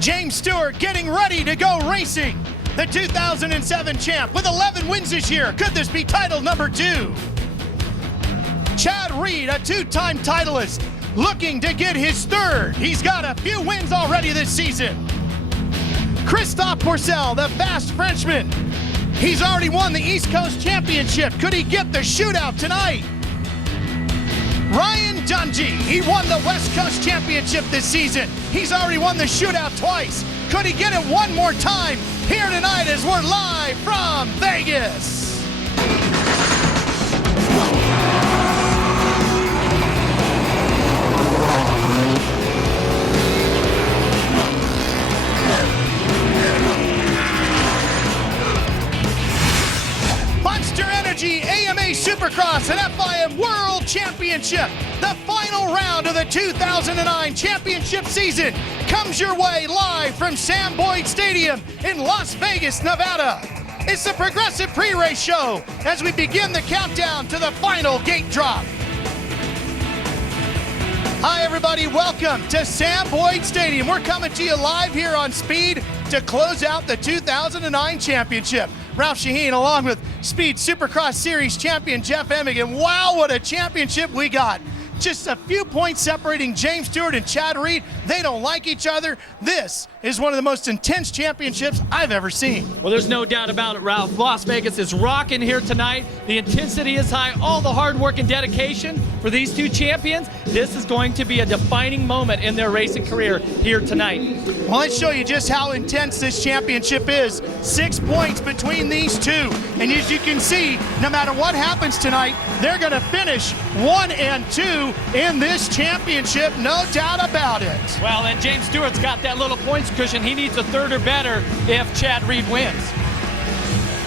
James Stewart getting ready to go racing. The 2007 champ with 11 wins this year. Could this be title number 2? Chad Reed, a 2-time titleist, looking to get his 3rd. He's got a few wins already this season. Christophe Pourcel, the fast Frenchman. He's already won the East Coast Championship. Could he get the shootout tonight? Ryan Dungey, he won the West Coast Championship this season. He's already won the shootout twice. Could he get it one more time here tonight as we're live from Vegas? Monster Energy AMA Supercross and FIM World Championship. The final round of the 2009 championship season comes your way live from Sam Boyd Stadium in Las Vegas, Nevada. It's the Progressive Pre-Race Show as we begin the countdown to the final gate drop. Hi everybody, welcome to Sam Boyd Stadium. We're coming to you live here on Speed to close out the 2009 championship. Ralph Shaheen along with Speed Supercross Series champion Jeff Emmigan. Wow, what a championship we got. Just a few points separating James Stewart and Chad Reed. They don't like each other. This is one of the most intense championships I've ever seen. Well, there's no doubt about it, Ralph. Las Vegas is rocking here tonight. The intensity is high, all the hard work and dedication for these two champions. This is going to be a defining moment in their racing career here tonight. Well, let's show you just how intense this championship is. 6 points between these two. And as you can see, no matter what happens tonight, they're going to finish 1 and 2 in this championship, no doubt about it. Well, and James Stewart's got that little points cushion. He needs a 3rd or better if Chad Reed wins.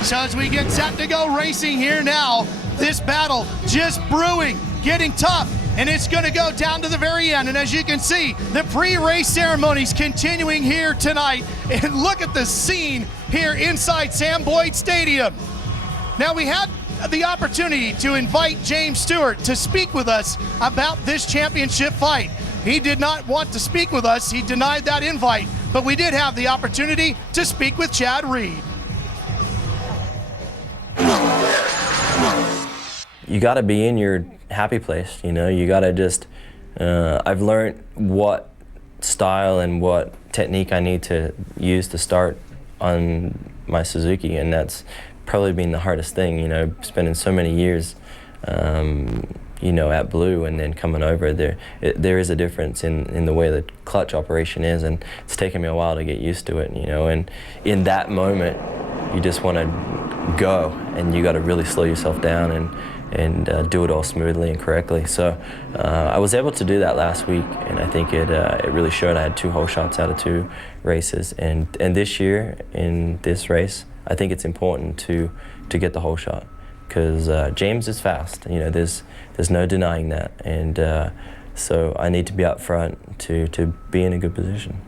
So as we get set to go racing here now, this battle just brewing, getting tough, and it's going to go down to the very end. And as you can see, the pre-race ceremonies continuing here tonight. And look at the scene here inside Sam Boyd Stadium. Now we had the opportunity to invite James Stewart to speak with us about this championship fight. He did not want to speak with us. He denied that invite, but we did have the opportunity to speak with Chad Reed. You got to be in your happy place, you know. You got to just, I've learned what style and what technique I need to use to start on my Suzuki, and that's probably been the hardest thing, you know, spending so many years, you know, at Blue and then coming over. There is a difference in the way the clutch operation is, and it's taken me a while to get used to it, you know. And in that moment, you just want to go, and you got to really slow yourself down and do it all smoothly and correctly. So I was able to do that last week, and I think it really showed. I had 2 whole shots out of 2 races, and this year in this race, I think it's important to get the whole shot, because James is fast. You know, there's no denying that, and so I need to be up front to be in a good position.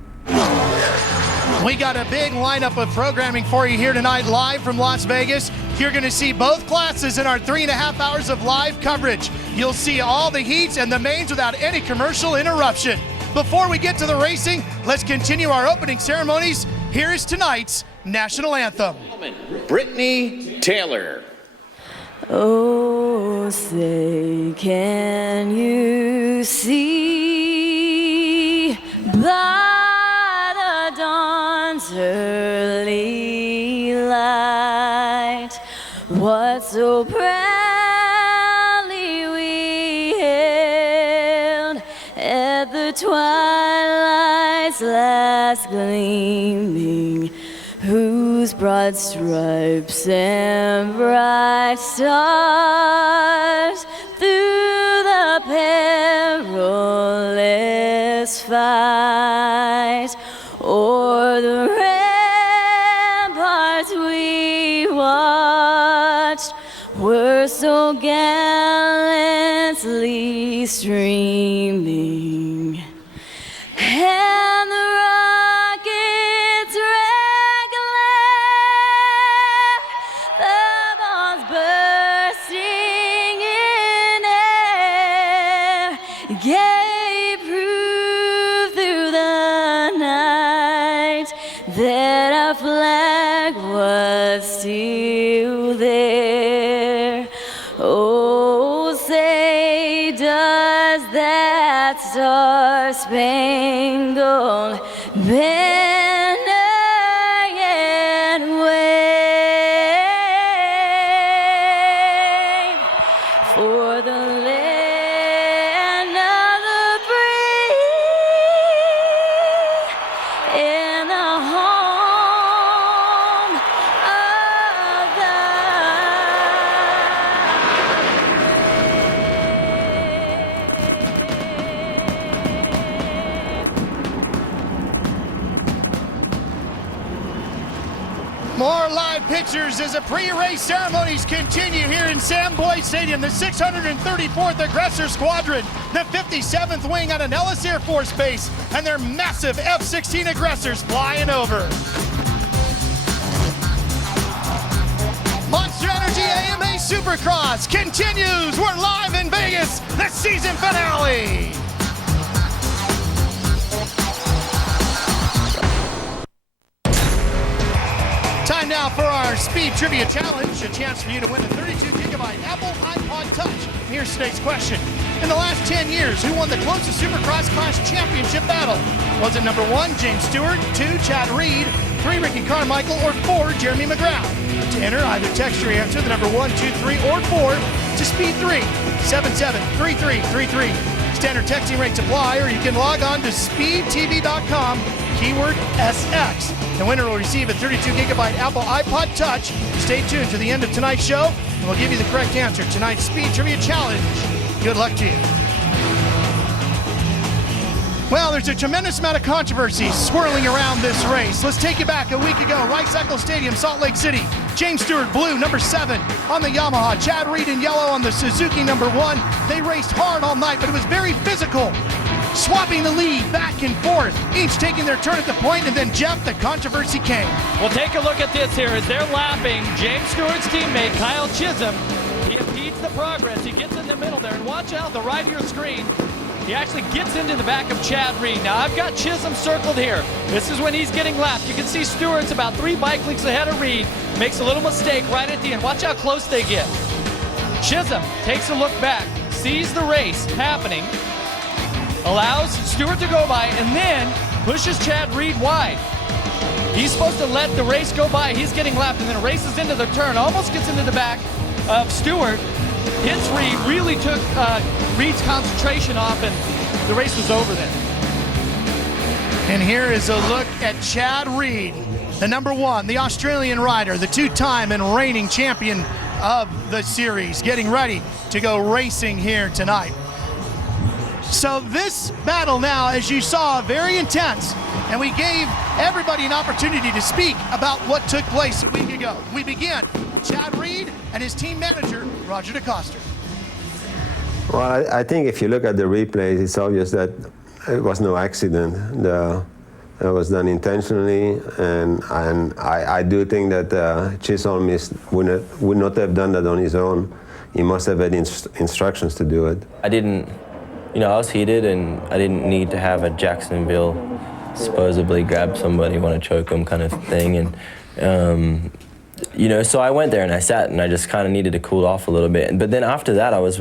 We got a big lineup of programming for you here tonight, live from Las Vegas. You're going to see both classes in our 3.5 hours of live coverage. You'll see all the heats and the mains without any commercial interruption. Before we get to the racing, let's continue our opening ceremonies. Here is tonight's national anthem. Brittany Taylor. Oh, say, can you see by the dawn's early light what so proudly we hailed at the twilight's last gleaming, whose broad stripes and bright stars through the perilous fight o'er the ramparts we watched were so gallantly streaming, and the rockets red glare, the bombs bursting in air, gave proof through the night that our flag was still there. Oh, say does that star-spangled banner yet wave for the land of the free and the home of the More live pictures as the pre-race ceremonies continue here in Sam Boyd Stadium. The 634th Aggressor Squadron, the 57th Wing out of Nellis Air Force Base, and their massive F-16 Aggressors flying over. Monster Energy AMA Supercross continues. We're live in Vegas, the season finale. Time now for our Speed Trivia Challenge, a chance for you to win a 32-gigabyte Apple iPod Touch. Here's today's question. In the last 10 years, who won the closest Supercross Class Championship battle? Was it number 1, James Stewart, 2, Chad Reed, 3, Ricky Carmichael, or 4, Jeremy McGrath? To enter, either text your answer, the number 1, 2, 3, or 4 to Speed 3, 773333. Standard texting rates apply, or you can log on to speedtv.com, keyword SX. The winner will receive a 32-gigabyte Apple iPod Touch. Stay tuned to the end of tonight's show, and we'll give you the correct answer. Tonight's Speed Trivia Challenge. Good luck to you. Well, there's a tremendous amount of controversy swirling around this race. Let's take you back a week ago. Rice Eccles Stadium, Salt Lake City. James Stewart, blue, number 7 on the Yamaha. Chad Reed in yellow on the Suzuki, number 1. They raced hard all night, but it was very physical. Swapping the lead back and forth, each taking their turn at the point, and then Jeff, the controversy came. Well, take a look at this here as they're lapping James Stewart's teammate, Kyle Chisholm. He impedes the progress. He gets in the middle there, and watch out, the right of your screen. He actually gets into the back of Chad Reed. Now, I've got Chisholm circled here. This is when he's getting lapped. You can see Stewart's about 3 bike lengths ahead of Reed. Makes a little mistake right at the end. Watch how close they get. Chisholm takes a look back, sees the race happening, allows Stewart to go by, and then pushes Chad Reed wide. He's supposed to let the race go by. He's getting lapped, and then races into the turn, almost gets into the back of Stewart. Hits Reed, really took Reed's concentration off, and the race was over then. And here is a look at Chad Reed, the number 1, the Australian rider, the 2-time and reigning champion of the series, getting ready to go racing here tonight. So this battle now, as you saw, very intense, and we gave everybody an opportunity to speak about what took place a week ago. We begin with Chad Reed and his team manager, Roger DeCoster. Well, I think if you look at the replays, it's obvious that it was no accident. It was done intentionally, and I do think that Chisholm would not have done that on his own. He must have had instructions to do it. I didn't, I was heated, and I didn't need to have a Jacksonville supposedly grab somebody, want to choke them kind of thing. And, so I went there and I sat and I just kind of needed to cool off a little bit. But then after that, I was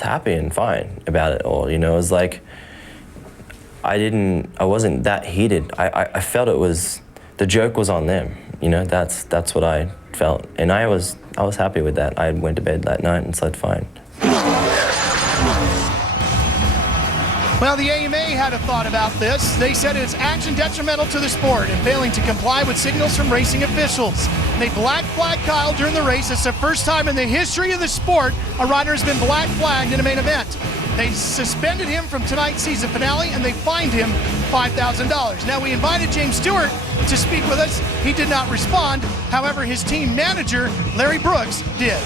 happy and fine about it all. It was like, I wasn't that heated. I felt the joke was on them. That's what I felt. And I was happy with that. I went to bed that night and slept fine. Well, the AMA had a thought about this. They said it's action detrimental to the sport and failing to comply with signals from racing officials. They black flagged Kyle during the race. It's the first time in the history of the sport a rider has been black flagged in a main event. They suspended him from tonight's season finale, and they fined him $5,000. Now, we invited James Stewart to speak with us. He did not respond. However, his team manager, Larry Brooks, did.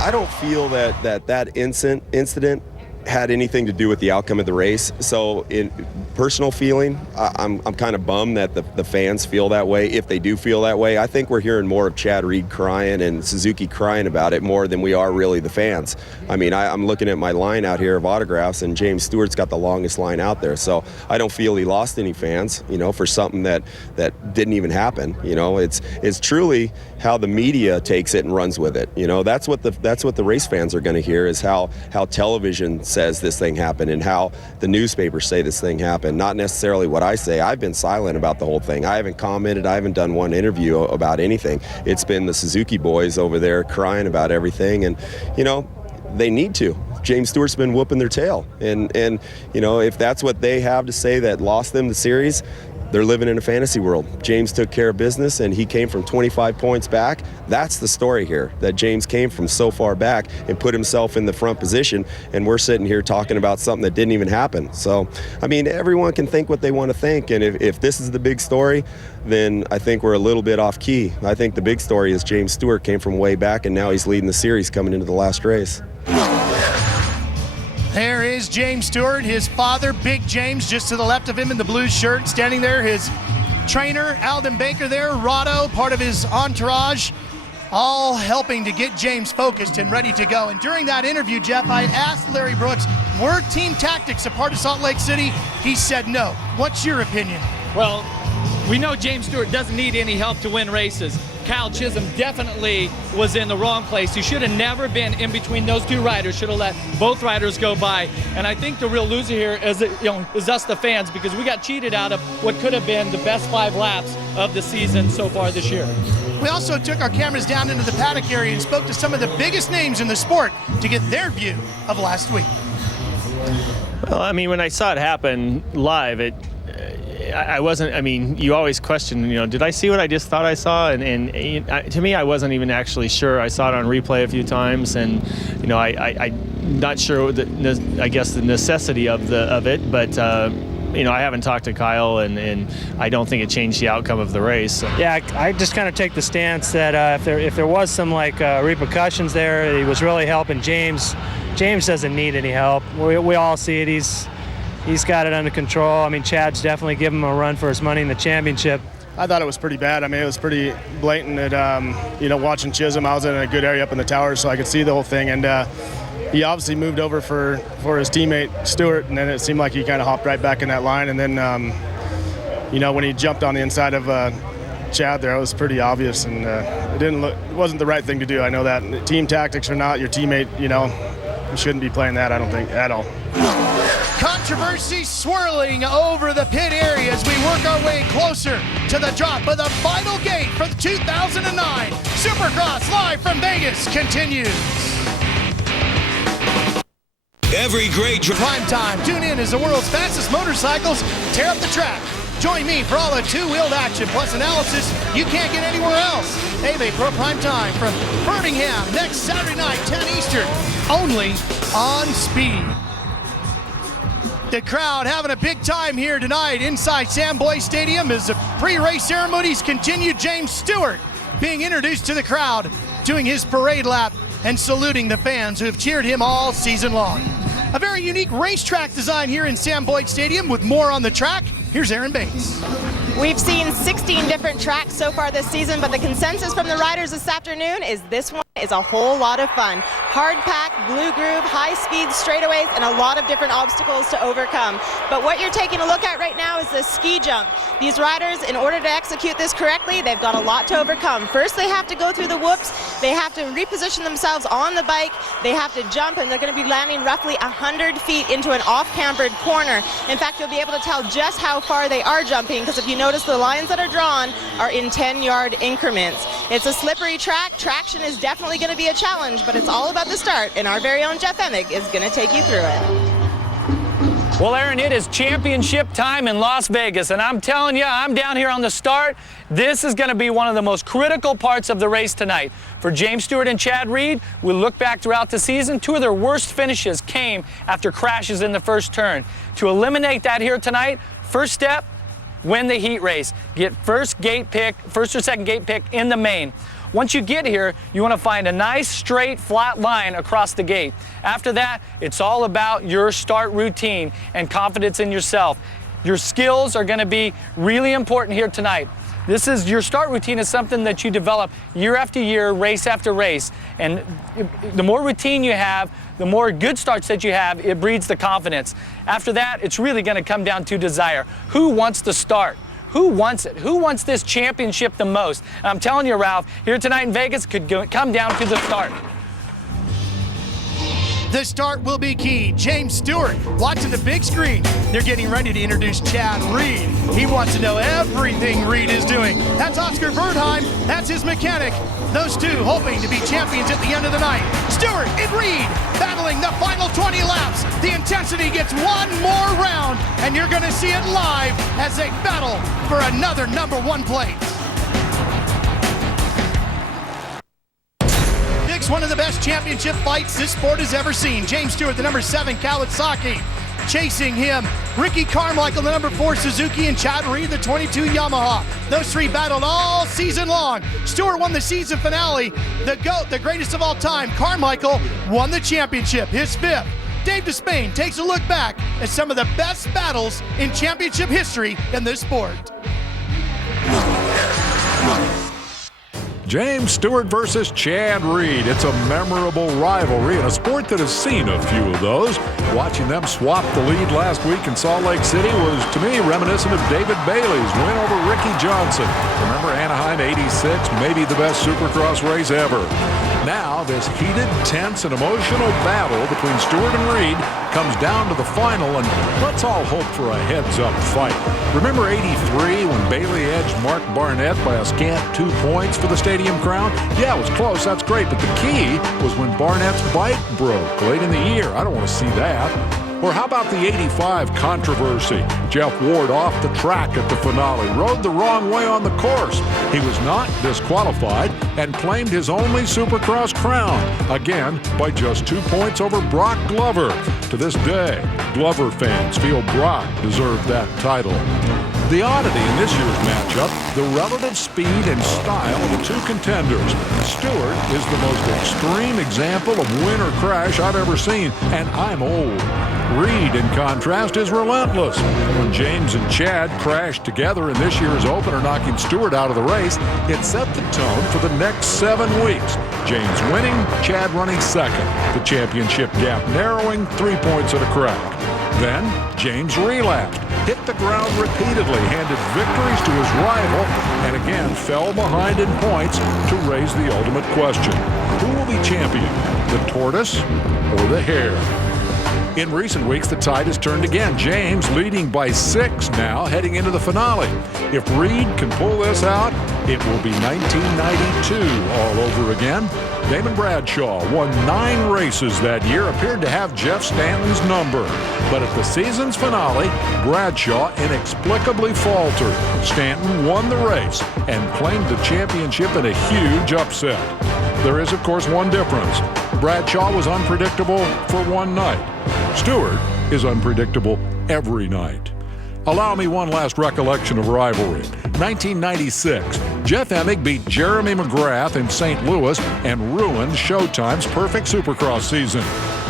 I don't feel that incident had anything to do with the outcome of the race. So in personal feeling, I'm kind of bummed that the fans feel that way, if they do feel that way. I think we're hearing more of Chad Reed crying and Suzuki crying about it more than we are really the fans. I mean, I'm looking at my line out here of autographs, and James Stewart's got the longest line out there. So I don't feel he lost any fans, you know, for something that didn't even happen. You know, it's truly how the media takes it and runs with it. You know, that's what the race fans are going to hear, is how television says this thing happened and how the newspapers say this thing happened, not necessarily what I say. I've been silent about the whole thing. I haven't commented. I haven't done one interview about anything. It's been the Suzuki boys over there crying about everything, and you know, they need to. James Stewart's been whooping their tail, and you know, if that's what they have to say that lost them the series, they're living in a fantasy world. James took care of business, and he came from 25 points back. That's the story here, that James came from so far back and put himself in the front position, and we're sitting here talking about something that didn't even happen. So, I mean, everyone can think what they want to think, and if this is the big story, then I think we're a little bit off key. I think the big story is James Stewart came from way back, and now he's leading the series coming into the last race. There is James Stewart, his father, Big James, just to the left of him in the blue shirt, standing there. His trainer, Alden Baker there, Rado, part of his entourage, all helping to get James focused and ready to go. And during that interview, Jeff, I asked Larry Brooks, were team tactics a part of Salt Lake City? He said no. What's your opinion? Well, we know James Stewart doesn't need any help to win races. Kyle Chisholm definitely was in the wrong place. He should have never been in between those two riders. Should have let both riders go by. And I think the real loser here is us, the fans, because we got cheated out of what could have been the best 5 laps of the season so far this year. We also took our cameras down into the paddock area and spoke to some of the biggest names in the sport to get their view of last week. Well, I mean, when I saw it happen live, I wasn't, I mean, you always question, you know, did I see what I just thought I saw? And to me, I wasn't even actually sure. I saw it on replay a few times, and, you know, I'm not sure, I guess, the necessity of it, but, you know, I haven't talked to Kyle, and I don't think it changed the outcome of the race. So. Yeah, I just kind of take the stance that if there was some, like, repercussions there, he was really helping James. James doesn't need any help. We all see it. He's got it under control. I mean, Chad's definitely giving him a run for his money in the championship. I thought it was pretty bad. I mean, it was pretty blatant that, you know, watching Chisholm, I was in a good area up in the towers, so I could see the whole thing. And he obviously moved over for his teammate, Stewart, and then it seemed like he kind of hopped right back in that line. And then, you know, when he jumped on the inside of Chad there, it was pretty obvious, and it wasn't the right thing to do. I know that. Team tactics or not, your teammate, you know, you shouldn't be playing that, I don't think, at all. Controversy swirling over the pit area as we work our way closer to the drop of the final gate for the 2009 Supercross live from Vegas continues. Every great prime time. Tune in as the world's fastest motorcycles tear up the track. Join me for all the two-wheeled action plus analysis you can't get anywhere else. AMA Pro Prime Time from Birmingham next Saturday night, 10 Eastern, only on Speed. The crowd having a big time here tonight inside Sam Boyd Stadium as the pre-race ceremonies continue. James Stewart being introduced to the crowd, doing his parade lap and saluting the fans who have cheered him all season long. A very unique racetrack design here in Sam Boyd Stadium. With more on the track, here's Aaron Bates. We've seen 16 different tracks so far this season, but the consensus from the riders this afternoon is this one is a whole lot of fun. Hard pack, blue groove, high speed straightaways, and a lot of different obstacles to overcome. But what you're taking a look at right now is the ski jump. These riders, in order to execute this correctly, they've got a lot to overcome. First, they have to go through the whoops. They have to reposition themselves on the bike. They have to jump, and they're going to be landing roughly 100 feet into an off-cambered corner. In fact, you'll be able to tell just how far they are jumping, because if you notice, the lines that are drawn are in 10-yard increments. It's a slippery track. Traction is definitely going to be a challenge, but it's all about the start, and our very own Jeff Emig is going to take you through it. Well, Aaron, it is championship time in Las Vegas, and I'm telling you, I'm down here on the start. This is going to be one of the most critical parts of the race tonight. For James Stewart and Chad Reed, we look back throughout the season, 2 of their worst finishes came after crashes in the first turn. To eliminate that here tonight, first step, win the heat race. Get first or second gate pick in the main. Once you get here, you want to find a nice, straight, flat line across the gate. After that, it's all about your start routine and confidence in yourself. Your skills are going to be really important here tonight. Your start routine is something that you develop year after year, race after race. And the more routine you have, the more good starts that you have, it breeds the confidence. After that, it's really going to come down to desire. Who wants to start? Who wants it? Who wants this championship the most? And I'm telling you, Ralph, here tonight in Vegas could come down to the start. The start will be key. James Stewart watching the big screen. They're getting ready to introduce Chad Reed. He wants to know everything Reed is doing. That's Oscar Bernheim. That's his mechanic. Those two hoping to be champions at the end of the night. Stewart and Reed battling the final 20 laps. The intensity gets one more round, and you're going to see it live as they battle for another #1 plate. One of the best championship fights this sport has ever seen. James Stewart, the #7 Kawasaki, chasing him. Ricky Carmichael, the #4 Suzuki, and Chad Reed, the 22 Yamaha. Those three battled all season long. Stewart won the season finale. The GOAT, the greatest of all time, Carmichael, won the championship, his 5th. Dave Despain takes a look back at some of the best battles in championship history in this sport. James Stewart versus Chad Reed. It's a memorable rivalry in a sport that has seen a few of those. Watching them swap the lead last week in Salt Lake City was, to me, reminiscent of David Bailey's win over Ricky Johnson. Remember Anaheim '86, maybe the best Supercross race ever. Now, this heated, tense, and emotional battle between Stewart and Reed comes down to the final, and let's all hope for a heads-up fight. Remember '83 when Bailey edged Mark Barnett by a scant 2 points for the stadium crown? Yeah, it was close, that's great, but the key was when Barnett's bike broke late in the year. I don't want to see that. Or how about the '85 controversy? Jeff Ward off the track at the finale, rode the wrong way on the course. He was not disqualified and claimed his only Supercross crown, again by just 2 points over Broc Glover. To this day, Glover fans feel Broc deserved that title. The oddity in this year's matchup, the relative speed and style of the two contenders. Stewart is the most extreme example of win or crash I've ever seen, and I'm old. Reed, in contrast, is relentless. When James and Chad crashed together in this year's opener, knocking Stewart out of the race, it set the tone for the next 7 weeks. James winning, Chad running second. The championship gap narrowing, 3 points at a crack. Then, James relapsed, hit the ground repeatedly, handed victories to his rival, and again fell behind in points to raise the ultimate question. Who will be champion, the tortoise or the hare? In recent weeks, the tide has turned again. James leading by 6 now, heading into the finale. If Reed can pull this out, it will be 1992 all over again. Damon Bradshaw won 9 races that year, appeared to have Jeff Stanton's number. But at the season's finale, Bradshaw inexplicably faltered. Stanton won the race and claimed the championship in a huge upset. There is, of course, one difference. Bradshaw was unpredictable for one night. Stewart is unpredictable every night. Allow me one last recollection of rivalry. 1996, Jeff Emig beat Jeremy McGrath in St. Louis and ruined Showtime's perfect Supercross season.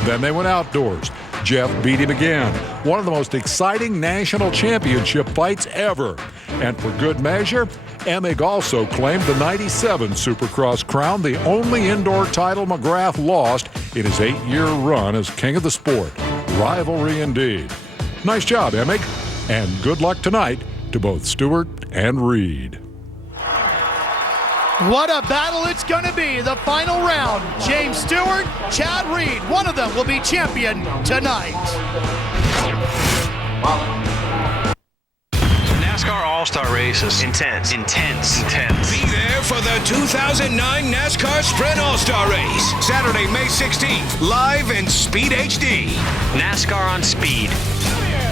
Then they went outdoors. Jeff beat him again. One of the most exciting national championship fights ever. And for good measure, Emig also claimed the '97 Supercross crown, the only indoor title McGrath lost in his 8-year run as king of the sport. Rivalry indeed. Nice job, Emig, and good luck tonight to both Stewart and Reed. What a battle it's going to be. The final round. James Stewart, Chad Reed. One of them will be champion tonight. NASCAR All-Star Race is intense. Be there for the 2009 NASCAR Sprint All-Star Race. Saturday, May 16th, live in Speed HD. NASCAR on Speed.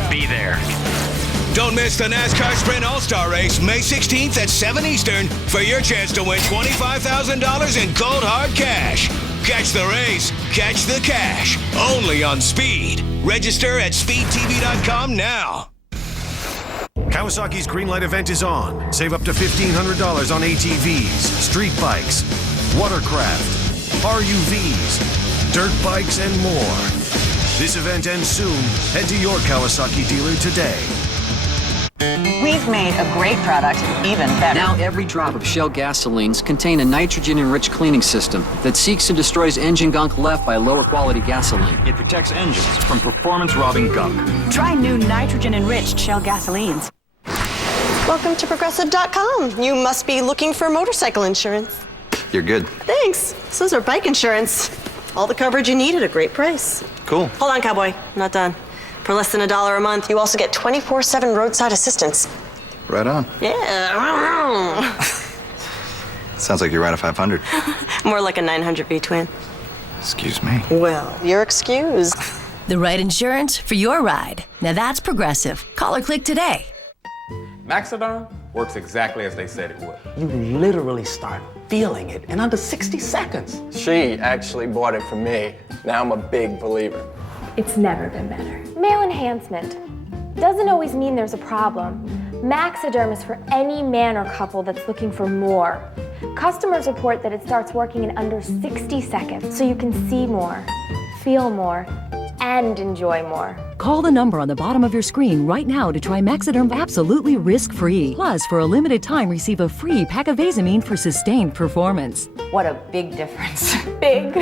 Be there. Don't miss the NASCAR Sprint All-Star Race, May 16th at 7 Eastern for your chance to win $25,000 in cold hard cash. Catch the race, catch the cash. Only on Speed. Register at speedtv.com now. Kawasaki's Greenlight event is on. Save up to $1,500 on ATVs, street bikes, watercraft, RUVs, dirt bikes, and more. This event ends soon. Head to your Kawasaki dealer today. We've made a great product even better. Now every drop of Shell gasolines contain a nitrogen-enriched cleaning system that seeks and destroys engine gunk left by lower quality gasoline. It protects engines from performance-robbing gunk. Try new nitrogen-enriched Shell gasolines. Welcome to Progressive.com. You must be looking for motorcycle insurance. You're good. Thanks. This is our bike insurance. All the coverage you need at a great price. Cool. Hold on, cowboy. I'm not done. For less than $1 a month, you also get 24/7 roadside assistance. Right on. Yeah. Sounds like you're right at 500. More like a 900 V-twin. Excuse me. Well, you're excused. The right insurance for your ride. Now that's Progressive. Call or click today. Maxiderm works exactly as they said it would. You literally start feeling it in under 60 seconds. She actually bought it for me. Now I'm a big believer. It's never been better. Male enhancement doesn't always mean there's a problem. Maxiderm is for any man or couple that's looking for more. Customers report that it starts working in under 60 seconds, so you can see more, feel more, and enjoy more. Call the number on the bottom of your screen right now to try Maxiderm absolutely risk-free. Plus, for a limited time, receive a free pack of Vasamine for sustained performance. What a big difference. Big.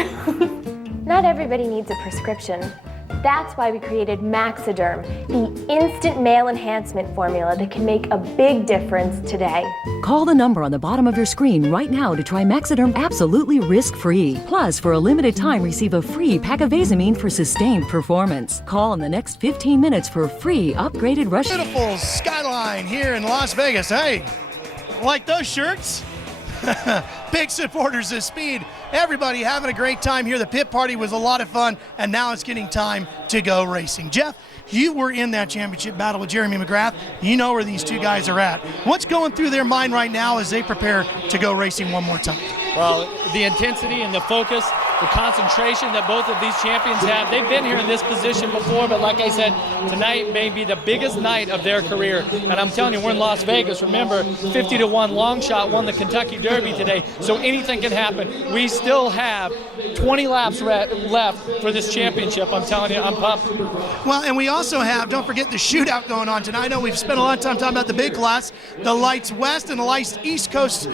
Not everybody needs a prescription. That's why we created Maxiderm, the instant male enhancement formula that can make a big difference today. Call the number on the bottom of your screen right now to try Maxiderm absolutely risk-free. Plus, for a limited time, receive a free pack of Vasamine for sustained performance. Call in the next 15 minutes for a free upgraded rush. Beautiful skyline here in Las Vegas. Hey, like those shirts? Big supporters of speed. Everybody having a great time here. The pit party was a lot of fun, and now it's getting time to go racing. Jeff, you were in that championship battle with Jeremy McGrath. You know where these two guys are at. What's going through their mind right now as they prepare to go racing one more time? Well, the intensity and the focus, the concentration that both of these champions have. They've been here in this position before, but like I said, tonight may be the biggest night of their career. And I'm telling you, we're in Las Vegas. Remember, 50-1 long shot won the Kentucky Derby today, so anything can happen. We still have 20 laps left for this championship. I'm telling you, I'm pumped. Well, and we also have, don't forget, the shootout going on tonight. I know we've spent a lot of time talking about the big class, the Lights West and the Lights East Coast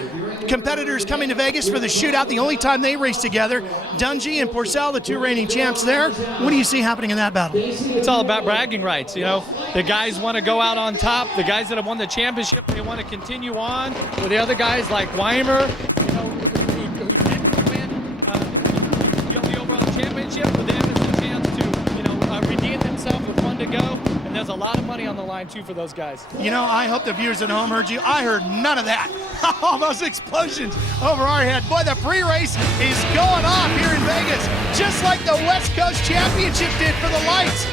competitors coming to Vegas for the shootout, the only time they race together. Dungey and Porcel, the two reigning champs there. What do you see happening in that battle? It's all about bragging rights, you know. The guys want to go out on top. The guys that have won the championship, they want to continue on. Or the other guys like Weimer, you know, who didn't win the overall championship, for them it's a chance to, you know, redeem themselves with one to go. And there's a lot of money on the line, too, for those guys. You know, I hope the viewers at home heard you. I heard none of that. All those explosions over our head. Boy, the pre-race is going off here in Vegas, just like the West Coast Championship did for the Lights.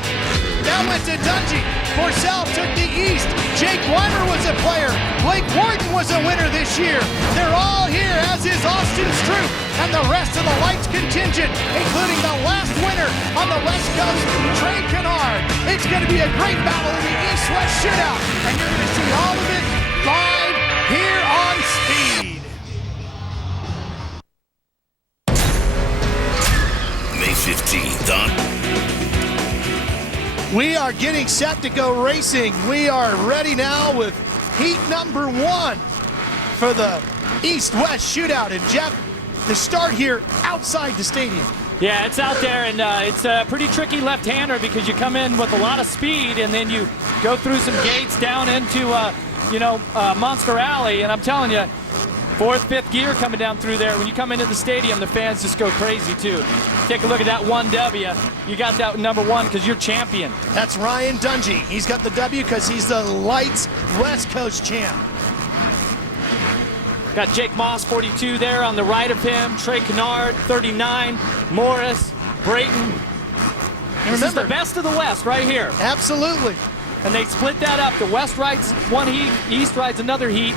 That went to Dungey. Porcel took the East. Jake Weimer was a player. Blake Wharton was a winner this year. They're all here, as is Austin Stroop and the rest of the Lights contingent, including the last winner on the West Coast, Trey Kennard. It's going to be a great battle in the East-West shootout, and you're going to see all of it live here on Speed. May 15th on. We are getting set to go racing. We are ready now with heat number 1 for the East-West shootout. And Jeff, the start here outside the stadium. Yeah, it's out there, and it's a pretty tricky left-hander because you come in with a lot of speed, and then you go through some gates down into, Monster Alley, and I'm telling you, 4th, 5th gear coming down through there. When you come into the stadium, the fans just go crazy, too. Take a look at that 1W. You got that number 1 because you're champion. That's Ryan Dungey. He's got the W because he's the Lights West Coast champ. Got Jake Moss, 42 there on the right of him. Trey Kennard, 39. Morris, Brayton. This is the best of the West right here. Absolutely. And they split that up. The West rides one heat, East rides another heat.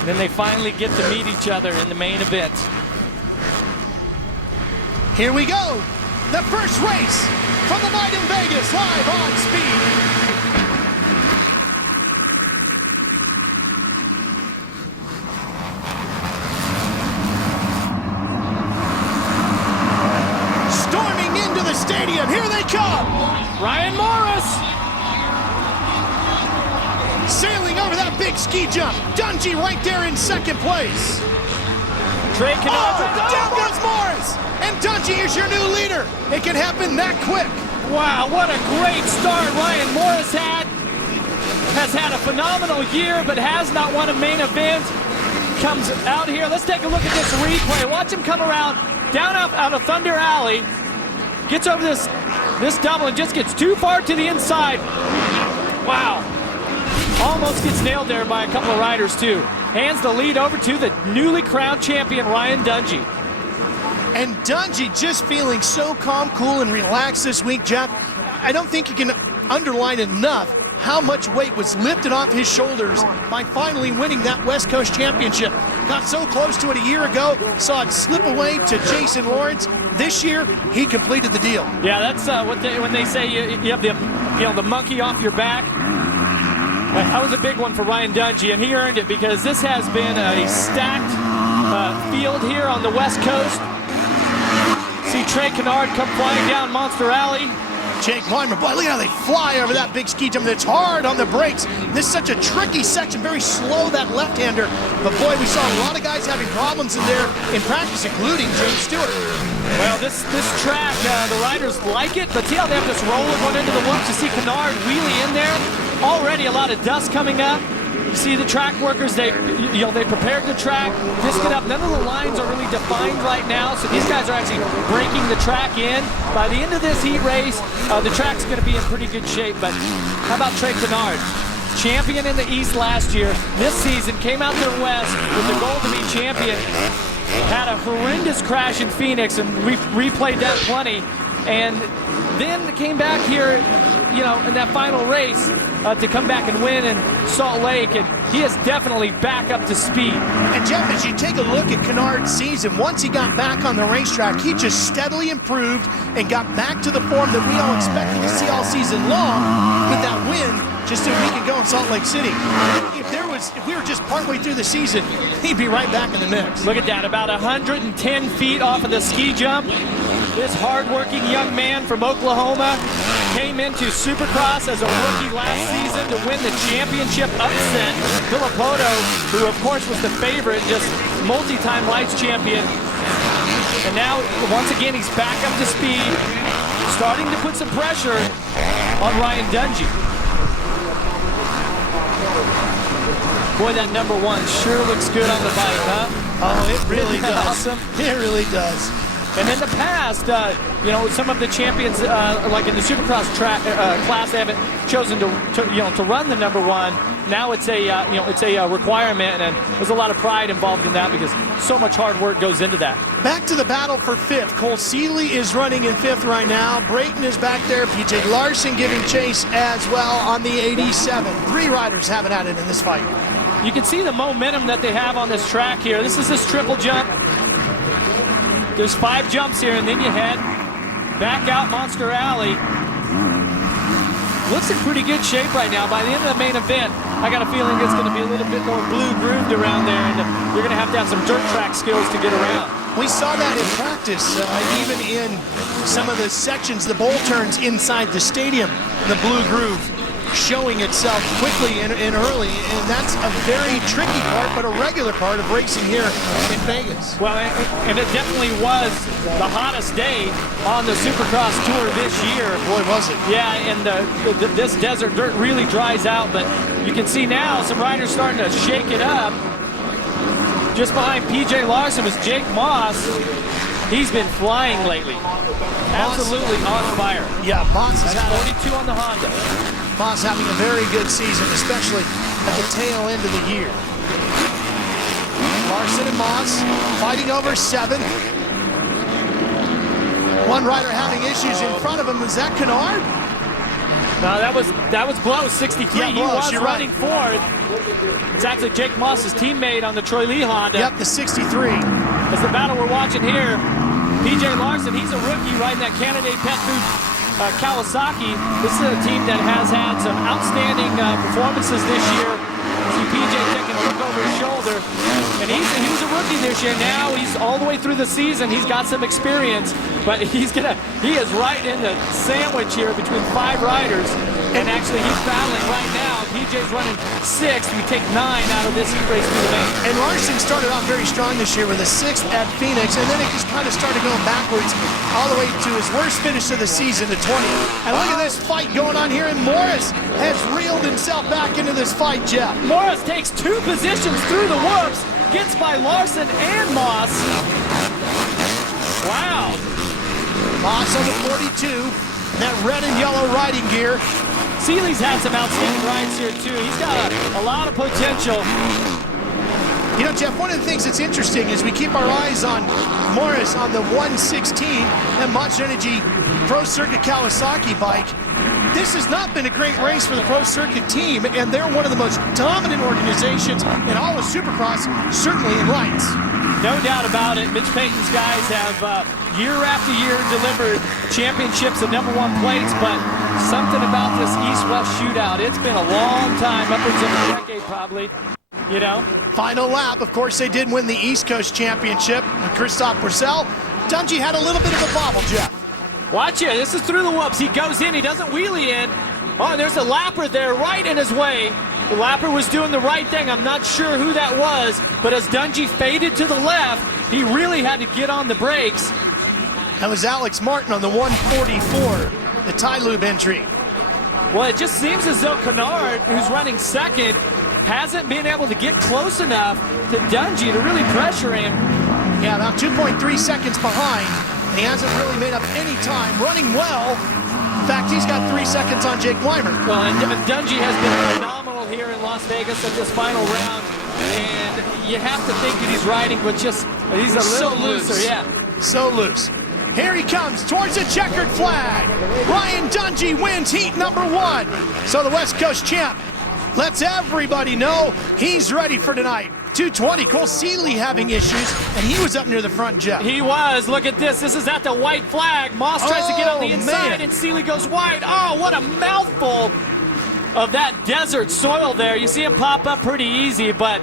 And then they finally get to meet each other in the main event. Here we go. The first race from the night in Vegas, live on Speed. big ski jump. Dungey right there in second place. Trey Canard. Down goes Morris. And Dungey is your new leader. It can happen that quick. Wow, what a great start Ryan Morris has had a phenomenal year, but has not won a main event. Comes out here. Let's take a look at this replay. Watch him come around down out of Thunder Alley. Gets over this double and just gets too far to the inside. Wow. Almost gets nailed there by a couple of riders too. Hands the lead over to the newly crowned champion, Ryan Dungey. And Dungey just feeling so calm, cool, and relaxed this week, Jeff. I don't think you can underline enough how much weight was lifted off his shoulders by finally winning that West Coast Championship. Got so close to it a year ago, saw it slip away to Jason Lawrence. This year, he completed the deal. Yeah, that's when they say you have the monkey off your back. That was a big one for Ryan Dungey, and he earned it because this has been a stacked field here on the West Coast. See Trey Canard come flying down Monster Alley. Jake Weimer, boy, look at how they fly over that big ski jump. That's hard on the brakes. This is such a tricky section, very slow, that left-hander. But boy, we saw a lot of guys having problems in there in practice, including James Stewart. Well, this track, the riders like it, but see how they have this roller going into the whoops. You see Canard wheelie in there. Already a lot of dust coming up. You see the track workers, they prepared the track, just get up. None of the lines are really defined right now, so these guys are actually breaking the track in. By the end of this heat race, the track's going to be in pretty good shape. But how about Trey Canard? Champion in the East last year. This season came out to the West with the goal to be champion. Had a horrendous crash in Phoenix, and we replayed that plenty. And then came back here, in that final race to come back and win in Salt Lake, and he is definitely back up to speed. And Jeff, as you take a look at Canard's season, once he got back on the racetrack, he just steadily improved and got back to the form that we all expected to see all season long with that win just a week ago in Salt Lake City. If we were just partway through the season, he'd be right back in the mix. Look at that, about 110 feet off of the ski jump. This hardworking young man from Oklahoma came into Supercross as a rookie last season to win the championship upset. Villopoto, who of course was the favorite, just multi-time lights champion. And now, once again, he's back up to speed, starting to put some pressure on Ryan Dungey. Boy, that number one sure looks good on the bike, huh? Oh, it really does. Awesome. It really does. And in the past, some of the champions, like in the Supercross class, they haven't chosen to run the number one. Now it's a requirement, and there's a lot of pride involved in that because so much hard work goes into that. Back to the battle for fifth. Cole Seeley is running in fifth right now. Brayton is back there. PJ Larson giving chase as well on the 87. Three riders haven't had it in this fight. You can see the momentum that they have on this track here. This is this triple jump. There's 5 jumps here, and then you head back out Monster Alley. Looks in pretty good shape right now. By the end of the main event, I got a feeling it's going to be a little bit more blue grooved around there, and you're going to have some dirt track skills to get around. We saw that in practice, even in some of the sections, the bowl turns inside the stadium, the blue groove showing itself quickly and early, and that's a very tricky part, but a regular part of racing here in Vegas. Well, and it definitely was the hottest day on the Supercross Tour this year. Boy, was it. Yeah, and this desert dirt really dries out, but you can see now some riders starting to shake it up. Just behind PJ Larson was Jake Moss. He's been flying lately. Absolutely on fire. Yeah, Moss has had 42 on the Honda. Moss having a very good season, especially at the tail end of the year. Larson and Moss fighting over 7th. One rider having issues in front of him. Is that Canard? No, that was Blow, 63. Yeah, he was running right. 4th. It's actually Jake Moss's teammate on the Troy Lee Honda. Yep, the 63. As the battle we're watching here, PJ Larson, he's a rookie riding that Candidate Pet Food Kawasaki. This is a team that has had some outstanding performances this year. See PJ taking a look over his shoulder, and he was a rookie this year. Now he's all the way through the season. He's got some experience, but he is right in the sandwich here between 5 riders, and actually he's battling right now. TJ's running 6th. We take 9 out of this heat race through the main. And Larson started off very strong this year with a 6th at Phoenix, and then it just kind of started going backwards all the way to his worst finish of the season, the 20th. And look at this fight going on here, and Morris has reeled himself back into this fight, Jeff. Morris takes 2 positions through the whoops, gets by Larson and Moss. Wow. Moss on the 42, that red and yellow riding gear. Seeley's had some outstanding rides here too. He's got a lot of potential. You know, Jeff, one of the things that's interesting is we keep our eyes on Morris on the 116, that Monster Energy Pro Circuit Kawasaki bike. This has not been a great race for the Pro Circuit team, and they're one of the most dominant organizations in all of Supercross, certainly in lights. No doubt about it. Mitch Payton's guys have year after year delivered championships and #1 plates, but something about this East-West shootout, it's been a long time, upwards of a decade probably, you know. Final lap, of course, they did win the East Coast Championship with Christophe Pourcel. Dungey had a little bit of a bobble, Jeff. Watch it, this is through the whoops. He goes in, he doesn't wheelie in. Oh, and there's a lapper there right in his way. The lapper was doing the right thing. I'm not sure who that was, but as Dungey faded to the left, he really had to get on the brakes. That was Alex Martin on the 144, the tie lube entry. Well, it just seems as though Kennard, who's running 2nd, hasn't been able to get close enough to Dungey to really pressure him. Yeah, about 2.3 seconds behind, and he hasn't really made up any time. Running well. In fact, he's got 3 seconds on Jake Weimer. Well, and Dungey has been phenomenal here in Las Vegas at this final round, and you have to think that he's riding with just, he's a little looser, yeah. So loose. Here he comes towards the checkered flag. Ryan Dungey wins heat #1. So the West Coast champ lets everybody know he's ready for tonight. 220, Cole Seeley having issues, and he was up near the front, Jeff. He was. Look at this. This is at the white flag. Moss tries to get on the inside, and Seeley goes wide. Oh, what a mouthful of that desert soil there. You see him pop up pretty easy, but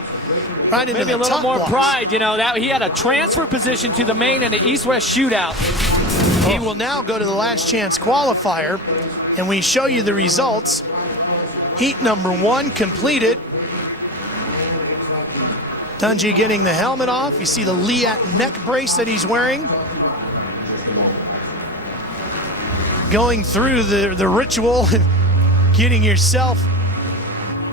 right into maybe a little more pride. You know, that he had a transfer position to the main in an East-West shootout. He will now go to the last chance qualifier, and we show you the results. Heat #1 completed. Dungey getting the helmet off. You see the Liat neck brace that he's wearing. Going through the ritual, getting yourself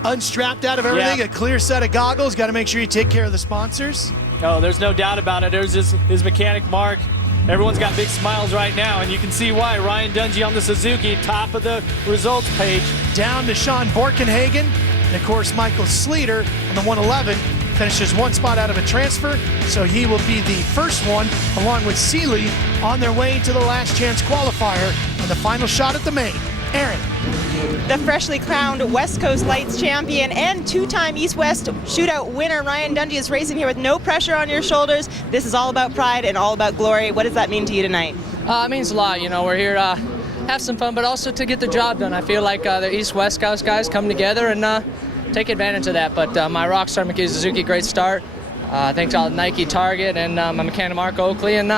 unstrapped out of everything, Yeah. a clear set of goggles. Got to make sure you take care of the sponsors. Oh, there's no doubt about it. There's his mechanic, Mark. Everyone's got big smiles right now, and you can see why. Ryan Dungey on the Suzuki, top of the results page. Down to Sean Borkenhagen, and of course Michael Sleater on the 111. Finishes 1 spot out of a transfer, so he will be the first one, along with Seeley, on their way to the last chance qualifier and the final shot at the main. Aaron. The freshly crowned West Coast Lights champion and 2-time East-West shootout winner Ryan Dungey is racing here with no pressure on your shoulders. This is all about pride and all about glory. What does that mean to you tonight? It means a lot. You know, we're here to have some fun, but also to get the job done. I feel like the East-West Coast guys come together and take advantage of that. But my Rockstar Mikey Suzuki, great start. Thanks to Nike, Target, and my mechanic Mark Oakley, and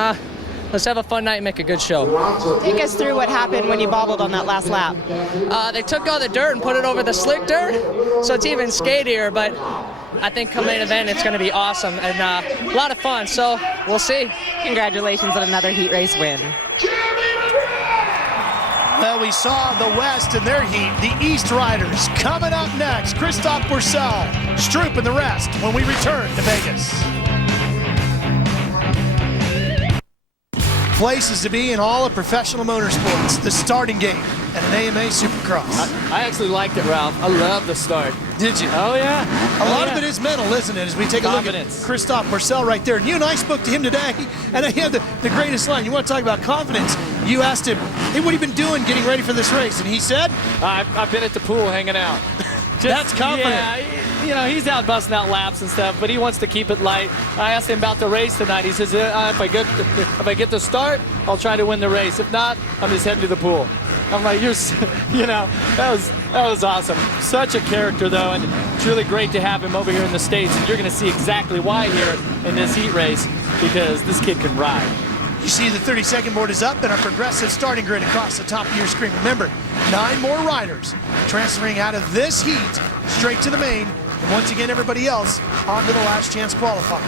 let's have a fun night and make a good show. Take us through what happened when you bobbled on that last lap. They took all the dirt and put it over the slick dirt, so it's even skatier, but I think come main event it's going to be awesome and a lot of fun, so we'll see. Congratulations on another heat race win. Well, we saw the West in their heat. The East Riders coming up next. Christophe Pourcel, Stroop, and the rest when we return to Vegas. Places to be in all of professional motorsports. The starting gate at an AMA Supercross. I actually liked it, Ralph. I love the start. Did you? Oh, yeah. A lot of it is mental, isn't it? As we take a look at Christophe Pourcel right there. And you and I spoke to him today, and he had the greatest line. You want to talk about confidence? You asked him, hey, what have you been doing getting ready for this race? And he said? I've been at the pool hanging out. That's confident. Yeah, you know, he's out busting out laps and stuff, but he wants to keep it light. I asked him about the race tonight. He says, if I get the start, I'll try to win the race. If not, I'm just heading to the pool. I'm like, you know, that was awesome. Such a character, though, and it's really great to have him over here in the States. And you're going to see exactly why here in this heat race, because this kid can ride. You see the 30-second board is up and a progressive starting grid across the top of your screen. Remember, 9 more riders transferring out of this heat straight to the main. And once again, everybody else on to the last chance qualifying.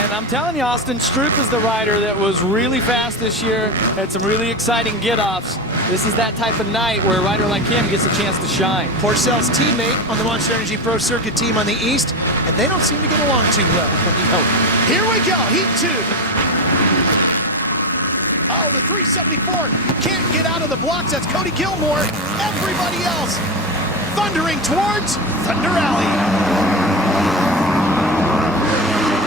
And I'm telling you, Austin, Stroop is the rider that was really fast this year, had some really exciting get-offs. This is that type of night where a rider like him gets a chance to shine. Porcel's teammate on the Monster Energy Pro Circuit team on the East, and they don't seem to get along too well. Here we go, heat 2. Oh, the 374 can't get out of the blocks. That's Cody Gilmore. Everybody else thundering towards Thunder Alley.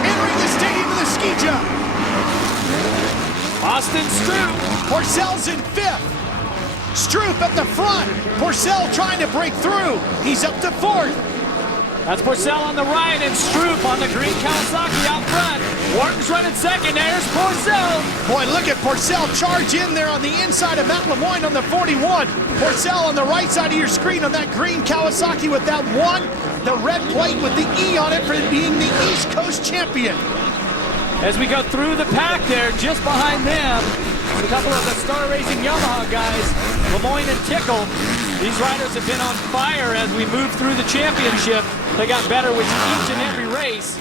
Entering the stadium of the ski jump. Austin Stroop. Porcel's in 5th. Stroop at the front. Porcel trying to break through. He's up to 4th. That's Porcel on the right and Stroop on the green Kawasaki out front. Wharton's running second. There's Porcel. Boy, look at Porcel charge in there on the inside of Matt Lemoyne on the 41. Porcel on the right side of your screen on that green Kawasaki with that 1. The red plate with the E on it for being the East Coast champion. As we go through the pack there, just behind them, a couple of the Star Racing Yamaha guys, Lemoyne and Tickle. These riders have been on fire as we move through the championship. They got better with each and every race.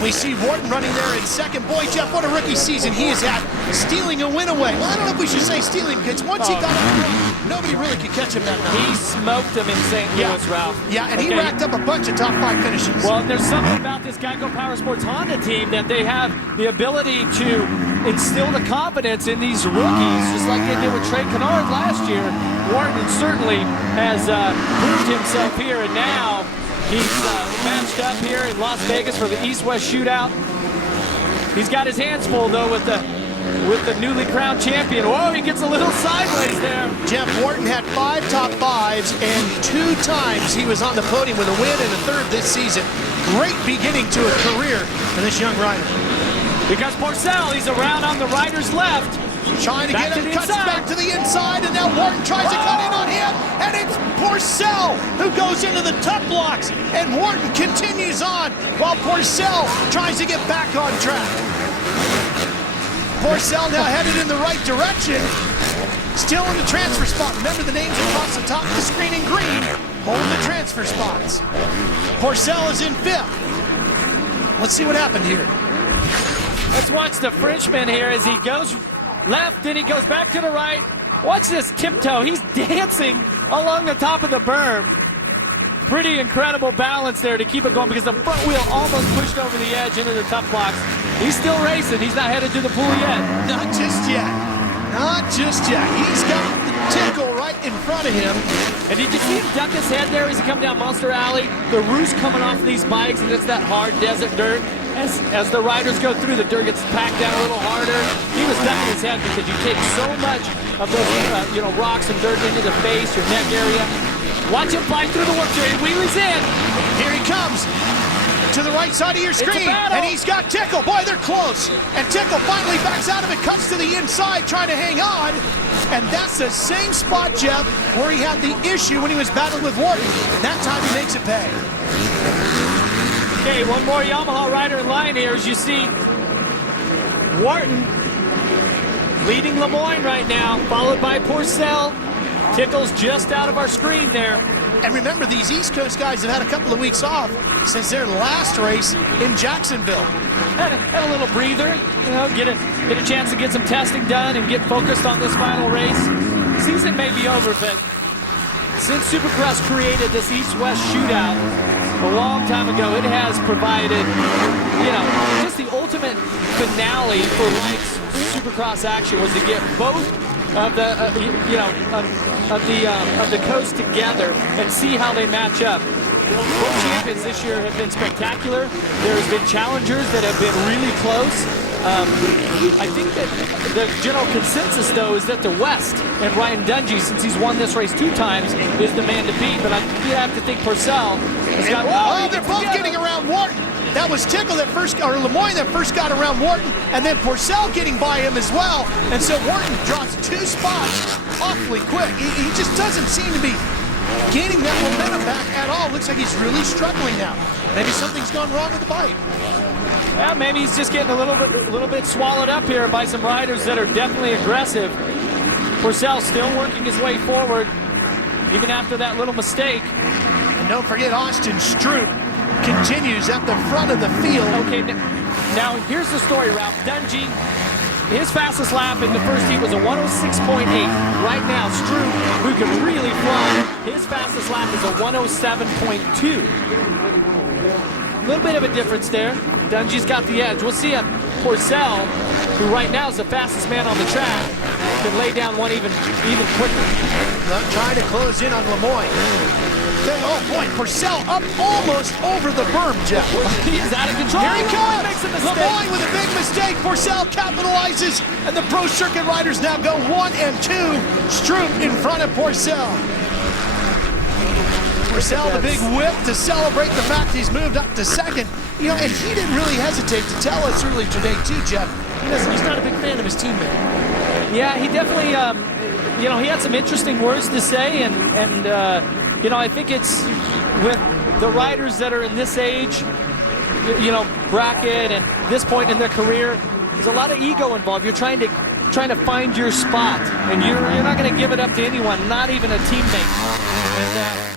We see Wharton running there in second. Boy, Jeff, what a rookie season he has had, stealing a win away. Well, I don't know if we should say stealing, because once he got on the road, nobody really could catch him that night. He smoked him in St. Louis, Ralph. Yeah, and he racked up a bunch of top 5 finishes. Well, there's something about this Geico Power Sports Honda team that they have the ability to instill the confidence in these rookies, just like they did with Trey Kennard last year. Wharton certainly has proved himself here, and now he's matched up here in Las Vegas for the East-West Shootout. He's got his hands full, though, with the newly crowned champion. Whoa, he gets a little sideways there. Jeff Wharton had 5 top 5s, and 2 times he was on the podium with a win and a 3rd this season. Great beginning to a career for this young rider. Because Porcel, he's around on the rider's left. Trying to get him, cuts back to the inside, and now Wharton tries to cut in on him, and it's Porcel who goes into the top blocks, and Wharton continues on while Porcel tries to get back on track. Porcel now headed in the right direction, still in the transfer spot. Remember the names across the top of the screen in green, hold the transfer spots. Porcel is in 5th. Let's see what happened here. Let's watch the Frenchman here as he goes left, and he goes back to the right. Watch this tiptoe. He's dancing along the top of the berm. Pretty incredible balance there to keep it going because the front wheel almost pushed over the edge into the top blocks. He's still racing. He's not headed to the pool yet. Not just yet. Not just yet. He's got the Tickle right in front of him. And did you see him duck his head there as he come down Monster Alley? The roost coming off of these bikes, and it's that hard desert dirt. As the riders go through, the dirt gets packed down a little harder. He was ducking his head because you take so much of those rocks and dirt into the face, your neck area. Watch him fly through the work area. Wheelies in. Here he comes to the right side of your screen, and he's got Tickle. Boy, they're close. And Tickle finally backs out of it, cuts to the inside, trying to hang on. And that's the same spot, Jeff, where he had the issue when he was battling with Wharton. That time he makes it pay. Okay, one more Yamaha rider in line here as you see Wharton leading Lemoyne right now, followed by Porcel. Tickle's just out of our screen there. And remember, these East Coast guys have had a couple of weeks off since their last race in Jacksonville. Had a little breather, get a chance to get some testing done and get focused on this final race. The season may be over, but since Supercross created this East-West Shootout a long time ago, it has provided, just the ultimate finale for Mike's Supercross action was to get both of the, of the coasts together and see how they match up. World champions this year have been spectacular. There's been challengers that have been really close. I think that the general consensus, though, is that the West and Ryan Dungey, since he's won this race 2 times, is the man to beat. But you have to think Porcel has got. Oh, they're both getting around Wharton. That was Tickle that first, or Lemoyne that first got around Wharton, and then Porcel getting by him as well. And so Wharton drops 2 spots awfully quick. He just doesn't seem to be gaining that momentum back at all. Looks like he's really struggling now. Maybe something's gone wrong with the bike. Yeah, maybe he's just getting a little bit swallowed up here by some riders that are definitely aggressive. Purcell still working his way forward, even after that little mistake. And don't forget, Austin Stroop continues at the front of the field. Okay, now here's the story, Ralph. Dungey, his fastest lap in the first heat was a 106.8. Right now, Stroop, who can really fly, his fastest lap is a 107.2. A little bit of a difference there. Dungey's got the edge. We'll see if Purcell, who right now is the fastest man on the track, can lay down one even quicker. Trying to close in on Lemoyne. Then, oh boy, Purcell up almost over the berm, Jeff. He's out of control. Here he comes. Makes a mistake. Lemoyne with a big mistake. Purcell capitalizes, and the Pro Circuit riders now go 1 and 2. Stroop in front of Purcell. Purcell, the big whip to celebrate the fact he's moved up to second. You know, and he didn't really hesitate to tell us early today, too, Jeff. He's not a big fan of his teammate. Yeah, he definitely, he had some interesting words to say, and I think it's with the riders that are in this age, bracket and this point in their career, there's a lot of ego involved. You're trying to find your spot, and you're not going to give it up to anyone, not even a teammate.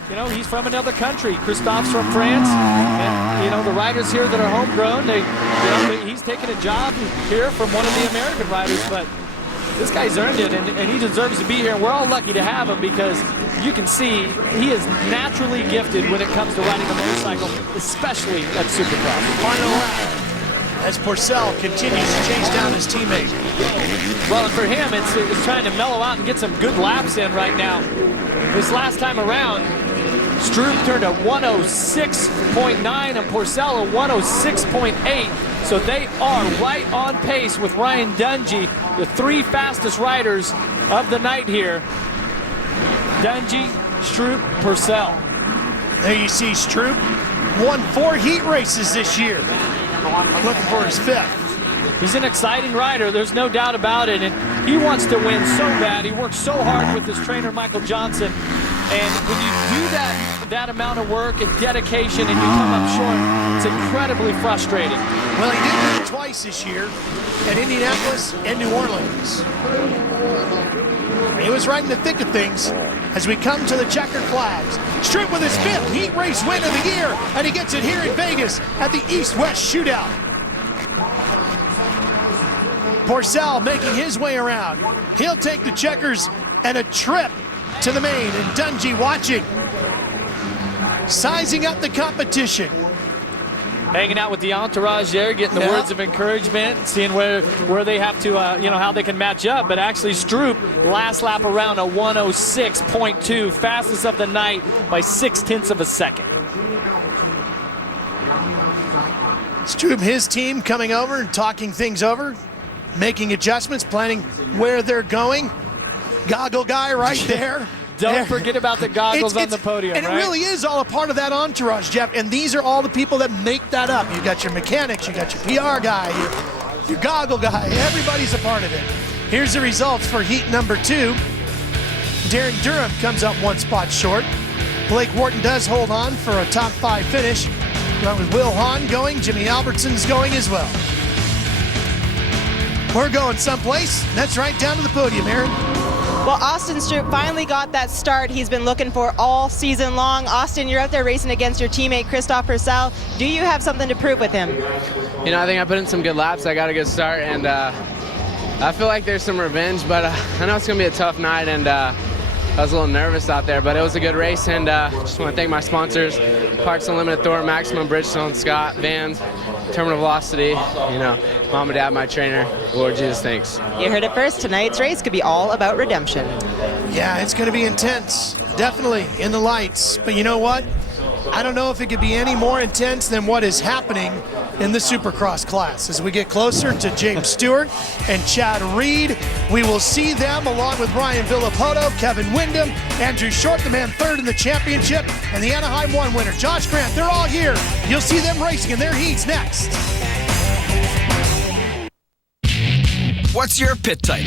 And he's from another country. Christophe's from France, and the riders here that are homegrown, he's taking a job here from one of the American riders, but this guy's earned it, and he deserves to be here, and we're all lucky to have him because you can see he is naturally gifted when it comes to riding a motorcycle, especially at Supercross. Final lap as Purcell continues to chase down his teammate. Well, and for him, it's trying to mellow out and get some good laps in right now. This last time around, Stroop turned a 106.9 and Purcell a 106.8. So they are right on pace with Ryan Dungey, the 3 fastest riders of the night here. Dungey, Stroop, Purcell. There you see Stroop won 4 heat races this year. Looking for his 5th. He's an exciting rider, there's no doubt about it, and he wants to win so bad. He works so hard with his trainer, Michael Johnson, and when you do that amount of work and dedication and you come up short, it's incredibly frustrating. Well, he did win twice this year at Indianapolis and New Orleans. He was right in the thick of things as we come to the checkered flags. Stroop with his 5th heat race win of the year, and he gets it here in Vegas at the East-West Shootout. Purcell making his way around. He'll take the checkers and a trip to the main, and Dungey watching. Sizing up the competition. Hanging out with the entourage there, getting the words of encouragement, seeing where they have to, how they can match up. But actually, Stroop, last lap around a 106.2, fastest of the night by 0.6 of a second. Stroop, his team coming over and talking things over, making adjustments, planning where they're going. Goggle guy right there. Don't forget about the goggles on the podium, and it really is all a part of that entourage, Jeff. And these are all the people that make that up. You got your mechanics, you got your PR guy, your goggle guy. Everybody's a part of it. Here's the results for heat number 2. Darren Durham comes up 1 spot short. Blake Wharton does hold on for a top 5 finish. Along with Will Hahn going, Jimmy Albertson's going as well. We're going someplace. That's right down to the podium, Aaron. Well, Austin Stroop finally got that start he's been looking for all season long. Austin, you're out there racing against your teammate, Christophe Purcell. Do you have something to prove with him? I think I put in some good laps. I got a good start, and I feel like there's some revenge, but I know it's going to be a tough night, and I was a little nervous out there, but it was a good race, and just want to thank my sponsors, Parks Unlimited, Thor, Maximum, Bridgestone, Scott, Vans, Terminal Velocity, Mom and Dad, my trainer. Lord Jesus, thanks. You heard it first. Tonight's race could be all about redemption. Yeah, it's going to be intense. Definitely in the lights. But you know what? I don't know if it could be any more intense than what is happening in the Supercross class. As we get closer to James Stewart and Chad Reed, we will see them along with Ryan Villopoto, Kevin Windham, Andrew Short, the man 3rd in the championship, and the Anaheim 1 winner, Josh Grant. They're all here. You'll see them racing in their heats next. What's your pit type?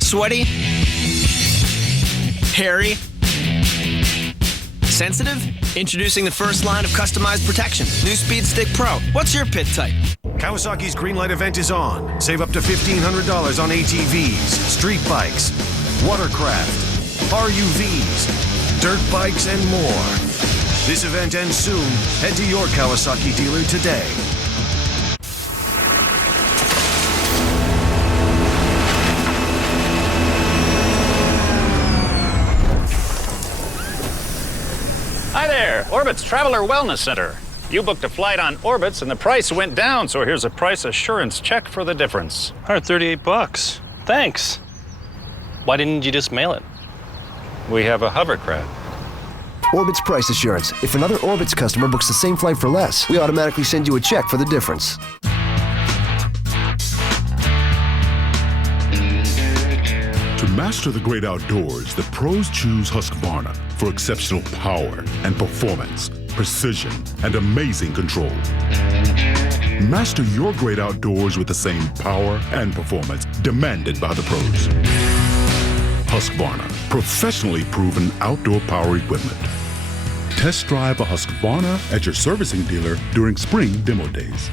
Sweaty? Hairy? sensitive? Introducing the first line of customized protection, New Speed Stick Pro. What's your pit type? Kawasaki's Green Light event is on. Save up to $1,500 on ATVs, street bikes, watercraft, RUVs, dirt bikes, and more. This event ends soon. Head to your Kawasaki dealer today. Hi there, Orbit's Traveler Wellness Center. You booked a flight on Orbit's and the price went down, so here's a price assurance check for the difference. $138. Thanks. Why didn't you just mail it? We have a hovercraft. Orbit's Price Assurance. If another Orbit's customer books the same flight for less, we automatically send you a check for the difference. To master the great outdoors, the pros choose Husqvarna for exceptional power and performance, precision, and amazing control. Master your great outdoors with the same power and performance demanded by the pros. Husqvarna, professionally proven outdoor power equipment. Test drive a Husqvarna at your servicing dealer during spring demo days.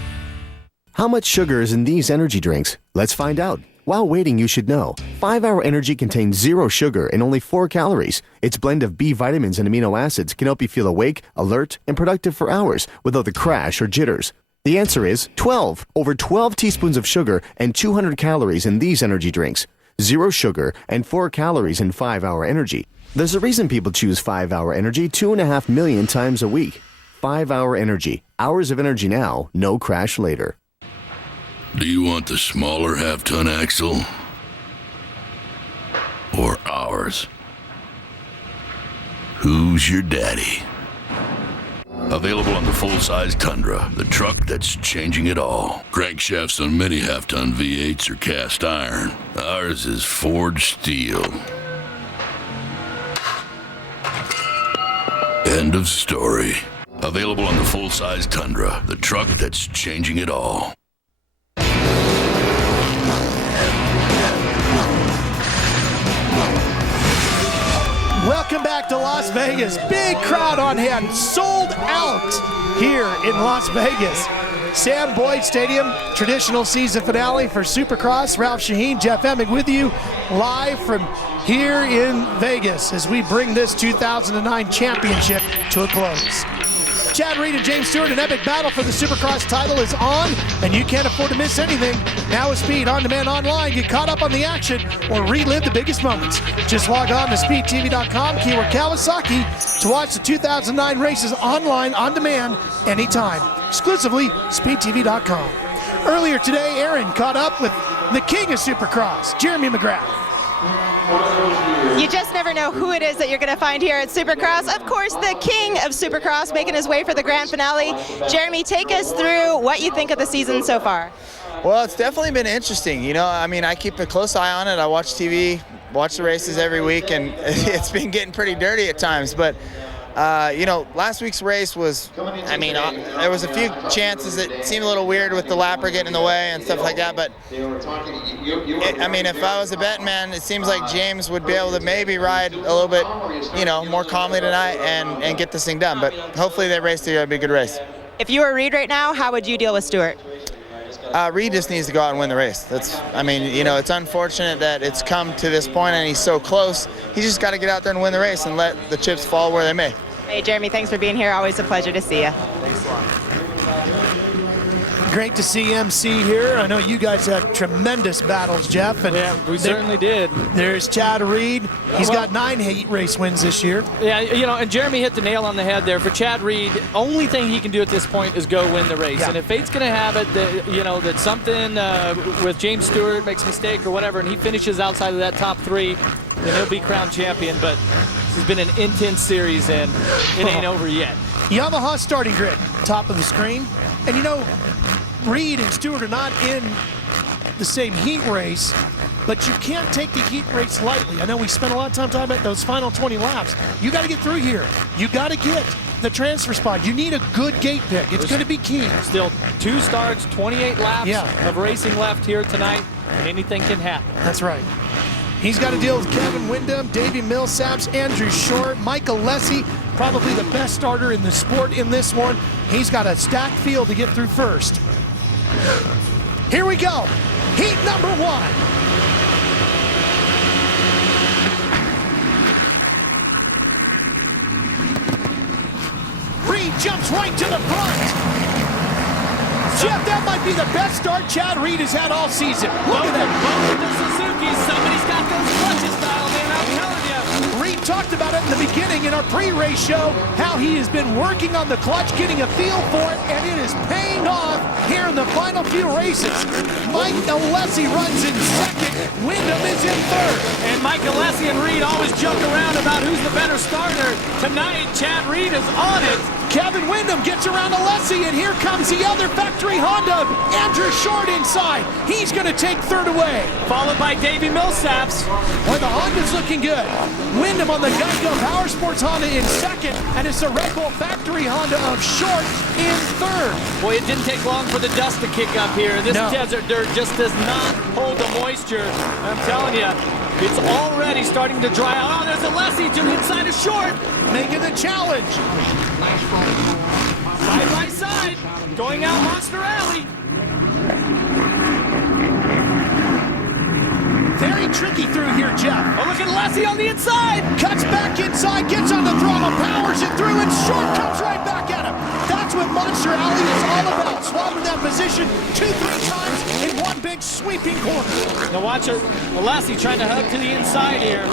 How much sugar is in these energy drinks? Let's find out. While waiting, you should know. 5-Hour Energy contains 0 sugar and only 4 calories. Its blend of B vitamins and amino acids can help you feel awake, alert, and productive for hours without the crash or jitters. The answer is 12. Over 12 teaspoons of sugar and 200 calories in these energy drinks. 0 sugar and 4 calories in 5-Hour Energy. There's a reason people choose 5-Hour Energy 2.5 million times a week. 5-Hour Energy. Hours of energy now, no crash later. Do you want the smaller half-ton axle? Or ours? Who's your daddy? Available on the full-size Tundra, the truck that's changing it all. Crankshafts on many half-ton V8s are cast iron. Ours is forged steel. End of story. Available on the full-size Tundra, the truck that's changing it all. Welcome back to Las Vegas. Big crowd on hand, sold out here in Las Vegas. Sam Boyd Stadium, traditional season finale for Supercross. Ralph Shaheen, Jeff Emmig with you live from here in Vegas as we bring this 2009 championship to a close. Chad Reed and James Stewart, an epic battle for the Supercross title is on, and you can't afford to miss anything. Now with Speed On Demand Online, get caught up on the action or relive the biggest moments. Just log on to speedtv.com, keyword Kawasaki, to watch the 2009 races online on demand anytime. Exclusively speedtv.com. Earlier today, Aaron caught up with the king of Supercross, Jeremy McGrath. You just never know who it is that you're going to find here at Supercross. Of course, the king of Supercross making his way for the grand finale. Jeremy, take us through what you think of the season so far. Well, it's definitely been interesting. You know, I mean, I keep a close eye on it. I watch TV, watch the races every week, and it's been getting pretty dirty at times. But you know, last week's race was, I mean, there was a few chances that seemed a little weird with the lapper getting in the way and stuff like that, but I mean, if I was a betting man, it seems like James would be able to maybe ride a little bit, you know, more calmly tonight and get this thing done, but hopefully that race together will be a good race. If you were Reed right now, how would you deal with Stewart? Reed just needs to go out and win the race. I mean, you know, it's unfortunate that it's come to this point and he's so close. He's just got to get out there and win the race and let the chips fall where they may. Hey, Jeremy, thanks for being here. Always a pleasure to see you. Thanks a lot. Great to see MC here. I know you guys had tremendous battles, Jeff. And yeah, we certainly did. There's Chad Reed. He's got 9 heat race wins this year. Yeah, you know, and Jeremy hit the nail on the head there. For Chad Reed, only thing he can do at this point is go win the race. Yeah. And if fate's going to have it that, you know, that something with James Stewart makes a mistake or whatever, and he finishes outside of that top 3, then he'll be crowned champion. But this has been an intense series, and it ain't over yet. Yamaha starting grid, top of the screen. And, you know, Reed and Stewart are not in the same heat race, but you can't take the heat race lightly. I know we spent a lot of time talking about those final 20 laps. You got to get through here. You got to get the transfer spot. You need a good gate pick. It's going to be key. Still 2 starts, 28 laps of racing left here tonight, and anything can happen. That's right. He's got to deal with Kevin Windham, Davi Millsaps, Andrew Short, Mike Alessi, probably the best starter in the sport in this one. He's got a stacked field to get through first. Here we go. Heat number 1. Reed jumps right to the front. Jeff, that might be the best start Chad Reed has had all season. Look at that. Both of the Suzukis, somebody's got those clutches dialed in, I'm telling you. Reed talked about it in the beginning in our pre-race show, how he has been working on the clutch, getting a feel for it, and it is paying off here in the final few races. Mike Alessi runs in second, Windham is in third. And Mike Alessi and Reed always joke around about who's the better starter. Tonight, Chad Reed is on it. Kevin Windham gets around Alessi, and here comes the other factory Honda, Andrew Short inside. He's going to take third away. Followed by Davi Millsaps. Well, the Honda's looking good. Windham on the Geico Power Sports Honda in second, and it's the Red Bull factory Honda of Short in third. Boy, it didn't take long for the dust to kick up here. This desert dirt just does not hold the moisture. I'm telling you, it's already starting to dry out. Oh, there's Alessi to the inside of Short. Making the challenge. Side by side, going out Monster Alley. Very tricky through here, Jeff. Oh, look at Alessi on the inside. Cuts back inside, gets on the throttle, powers it through, and Short comes right back at him. That's what Monster Alley is all about. Swapping that position 2-3 times in one big sweeping corner. Now watch it. Alessi trying to hug to the inside here.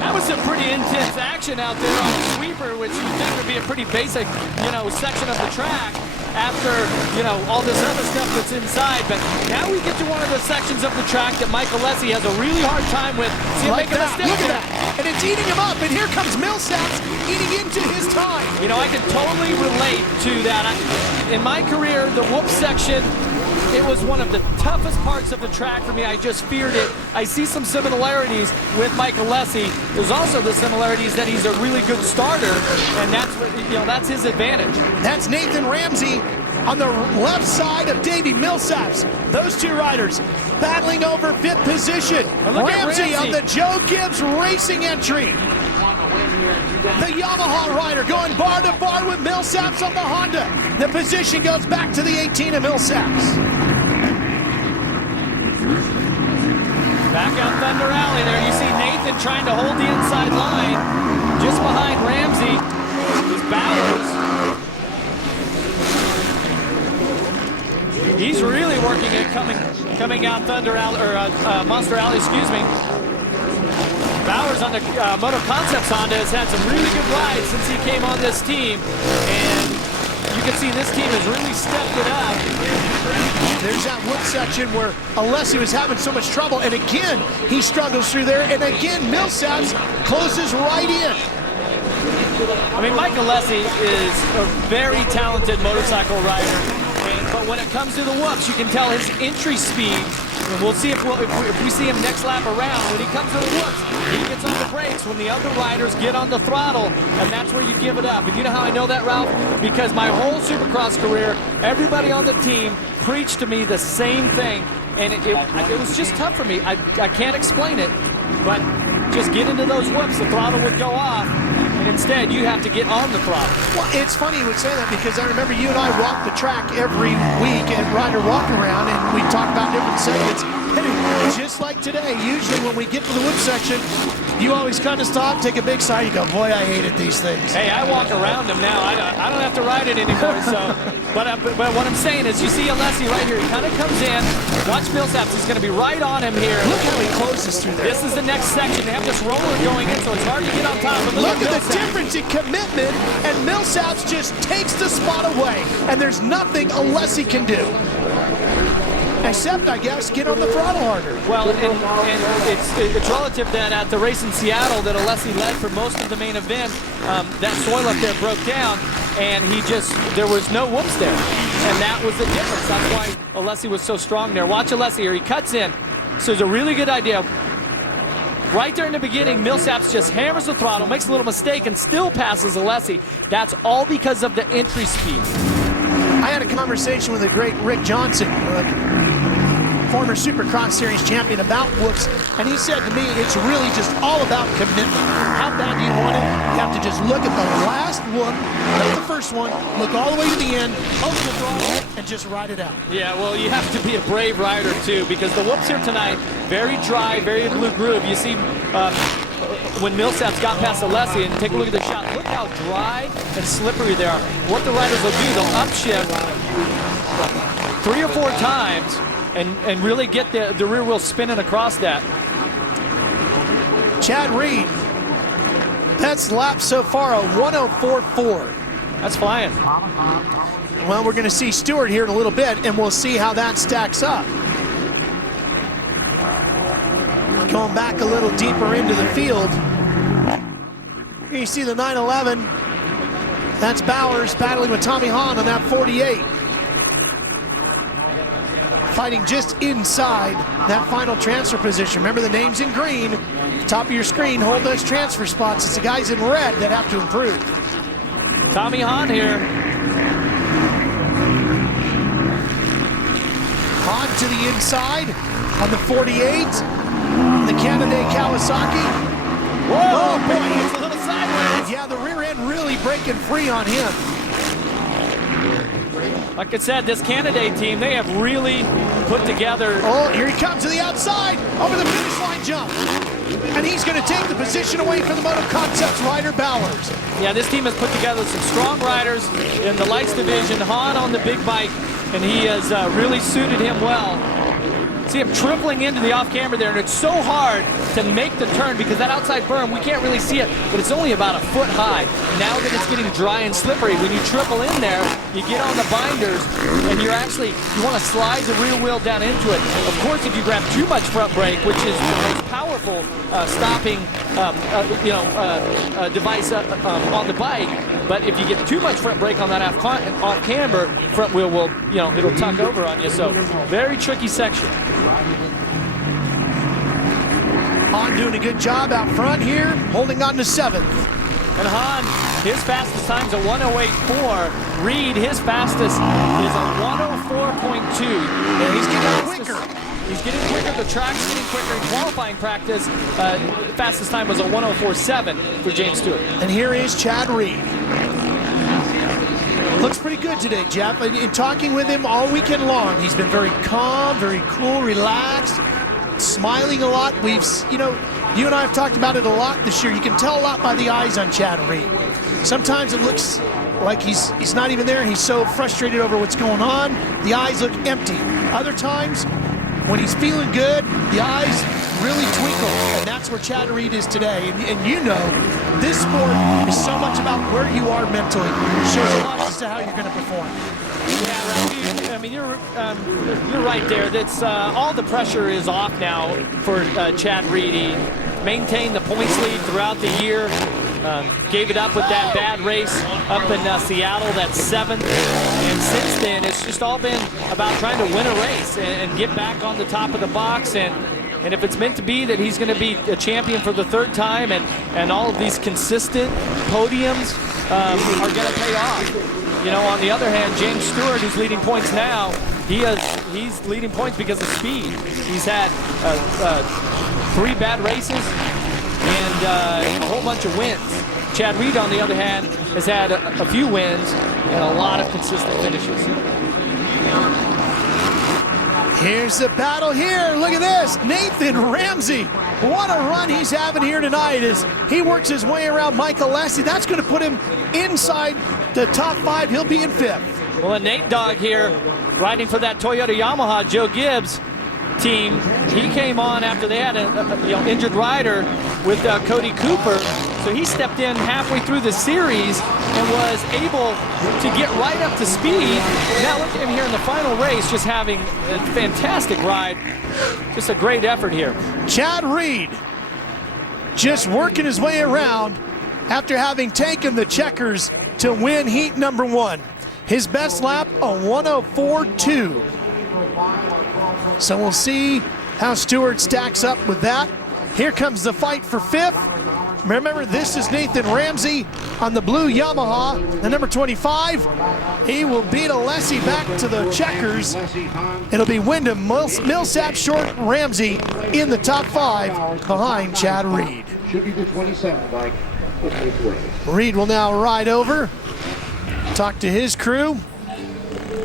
That was some pretty intense action out there on the sweeper, which you think would be a pretty basic, section of the track after, all this other stuff that's inside. But now we get to one of the sections of the track that Mike Alessi has a really hard time with. See him make a mistake. Look at that. And it's eating him up. And here comes Millsaps eating into his time. I can totally relate to that. In my career, the whoop section, it was one of the toughest parts of the track for me. I just feared it. I see some similarities with Mike Alessi. There's also the similarities that he's a really good starter, and that's what that's his advantage. That's Nathan Ramsey on the left side of Davi Millsaps. Those two riders battling over fifth position. Ramsey on the Joe Gibbs Racing entry. The Yamaha rider going bar to bar with Millsaps on the Honda. The position goes back to the 18 of Millsaps. Back out Thunder Alley there. You see Nathan trying to hold the inside line. Just behind Ramsey is Bowers. He's really working it coming out Thunder Alley, or Monster Alley, excuse me. Bowers on the Moto Concepts Honda has had some really good rides since he came on this team, and you can see this team has really stepped it up. There's that wood section where Alessi was having so much trouble, and again, he struggles through there, and again, Millsaps closes right in. Mike Alessi is a very talented motorcycle rider, but when it comes to the whoops, you can tell his entry speed. And we'll see if we see him next lap around. When he comes to the whoops, he gets on the brakes when the other riders get on the throttle, and that's where you give it up. And you know how I know that, Ralph? Because my whole Supercross career, everybody on the team preached to me the same thing, and it was just tough for me. I can't explain it, but just get into those whoops, the throttle would go off, and instead you have to get on the throttle. Well, it's funny you would say that because I remember you and I walk the track every week at Rider Walk Around, and we talk about different segments. And just like today, usually when we get to the whoop section, you always kind of stop, take a big sigh, you go, boy, I hated these things. Hey, I walk around them now. I don't have to ride it anymore. So, but what I'm saying is, you see Alessi right here. He kind of comes in. Watch Millsaps. He's going to be right on him here. Look how he closes through there. This is the next section. They have this roller going in, so it's hard to get on top of. Look at the difference in commitment, and Millsaps just takes the spot away, and there's nothing Alessi can do. Except, I guess, get on the throttle harder. Well, and it's relative that at the race in Seattle that Alessi led for most of the main event, that soil up there broke down, and there was no whoops there. And that was the difference. That's why Alessi was so strong there. Watch Alessi here. He cuts in. So it's a really good idea. Right there in the beginning, Millsaps just hammers the throttle, makes a little mistake, and still passes Alessi. That's all because of the entry speed. I had a conversation with the great Rick Johnson. former Supercross Series champion, about whoops, and he said to me, it's really just all about commitment. How bad do you want it? You have to just look at the last whoop, not the first one, look all the way to the end, open the throttle, and just ride it out. Yeah, well, you have to be a brave rider, too, because the whoops here tonight, very dry, very blue groove. You see when Millsaps got past Alessi, and take a look at the shot. Look how dry and slippery they are. What the riders will do, they'll upshift 3 or 4 times and really get the rear wheel spinning across that. Chad Reed, best lap so far, a 104.4. That's flying. Well, we're going to see Stewart here in a little bit, and we'll see how that stacks up. Going back a little deeper into the field. You see the 911. That's Bowers battling with Tommy Hahn on that 48. Fighting just inside that final transfer position. Remember the names in green. Top of your screen, hold those transfer spots. It's the guys in red that have to improve. Tommy Hahn here. Hahn to the inside on the 48. The candidate Kawasaki. Whoa, boy, it's a little sideways. Yeah, the rear end really breaking free on him. Like I said, this candidate team, they have really put together. Oh, here he comes to the outside, over the finish line jump. And he's going to take the position away from the Moto Concepts rider Bowers. Yeah, this team has put together some strong riders in the lights division. Hahn on the big bike, and he has really suited him well. See him tripling into the off-camber there, and it's so hard to make the turn because that outside berm, we can't really see it, but it's only about a foot high. Now that it's getting dry and slippery, when you triple in there, you get on the binders, and you want to slide the rear wheel down into it. Of course, if you grab too much front brake, which is the most powerful stopping device on the bike, but if you get too much front brake on that off-camber, front wheel will, it'll tuck over on you. So very tricky section. Hahn doing a good job out front here, holding on to 7th. And Hahn, his fastest time's a 108.4. Reed, his fastest is a 104.2. And he's getting quicker. He's getting quicker. The track's getting quicker. In qualifying practice, fastest time was a 104.7 for James Stewart. And here is Chad Reed. Looks pretty good today, Jeff. In talking with him all weekend long, he's been very calm, very cool, relaxed, smiling a lot. You and I have talked about it a lot this year. You can tell a lot by the eyes on Chad Reed. Sometimes it looks like he's not even there. He's so frustrated over what's going on. The eyes look empty. Other times, when he's feeling good, the eyes really twinkle, and that's where Chad Reed is today. And this sport is so much about where you are mentally. It shows a lot as to how you're going to perform. Yeah, I mean, you're right there. That's all the pressure is off now for Chad Reed. He maintained the points lead throughout the year. Gave it up with that bad race up in Seattle, that 7th. And since then, it's just all been about trying to win a race and get back on the top of the box. And if it's meant to be that he's going to be a champion for the 3rd time and all of these consistent podiums are going to pay off. On the other hand, James Stewart, who's leading points now, he's leading points because of speed. He's had 3 bad races and a whole bunch of wins. Chad Reed, on the other hand, has had a few wins and a lot of consistent finishes. Here's the battle here. Look at this. Nathan Ramsey. What a run he's having here tonight as he works his way around Mike Alessi. That's going to put him inside the top 5. He'll be in 5th. Well, a Nate Dogg here riding for that Toyota Yamaha Joe Gibbs team. He came on after they had an injured rider with Cody Cooper. So he stepped in halfway through the series and was able to get right up to speed. Now look at him here in the final race, just having a fantastic ride. Just a great effort here. Chad Reed just working his way around after having taken the checkers to win heat number 1. His best lap, a 104.2. So we'll see how Stewart stacks up with that. Here comes the fight for 5th. Remember, this is Nathan Ramsey on the blue Yamaha, the number 25. He will beat Alessi back to the checkers. It'll be Windham, Millsaps, Short, Ramsey in the top 5 behind Chad Reed. Should be the 27 bike. Reed will now ride over, talk to his crew.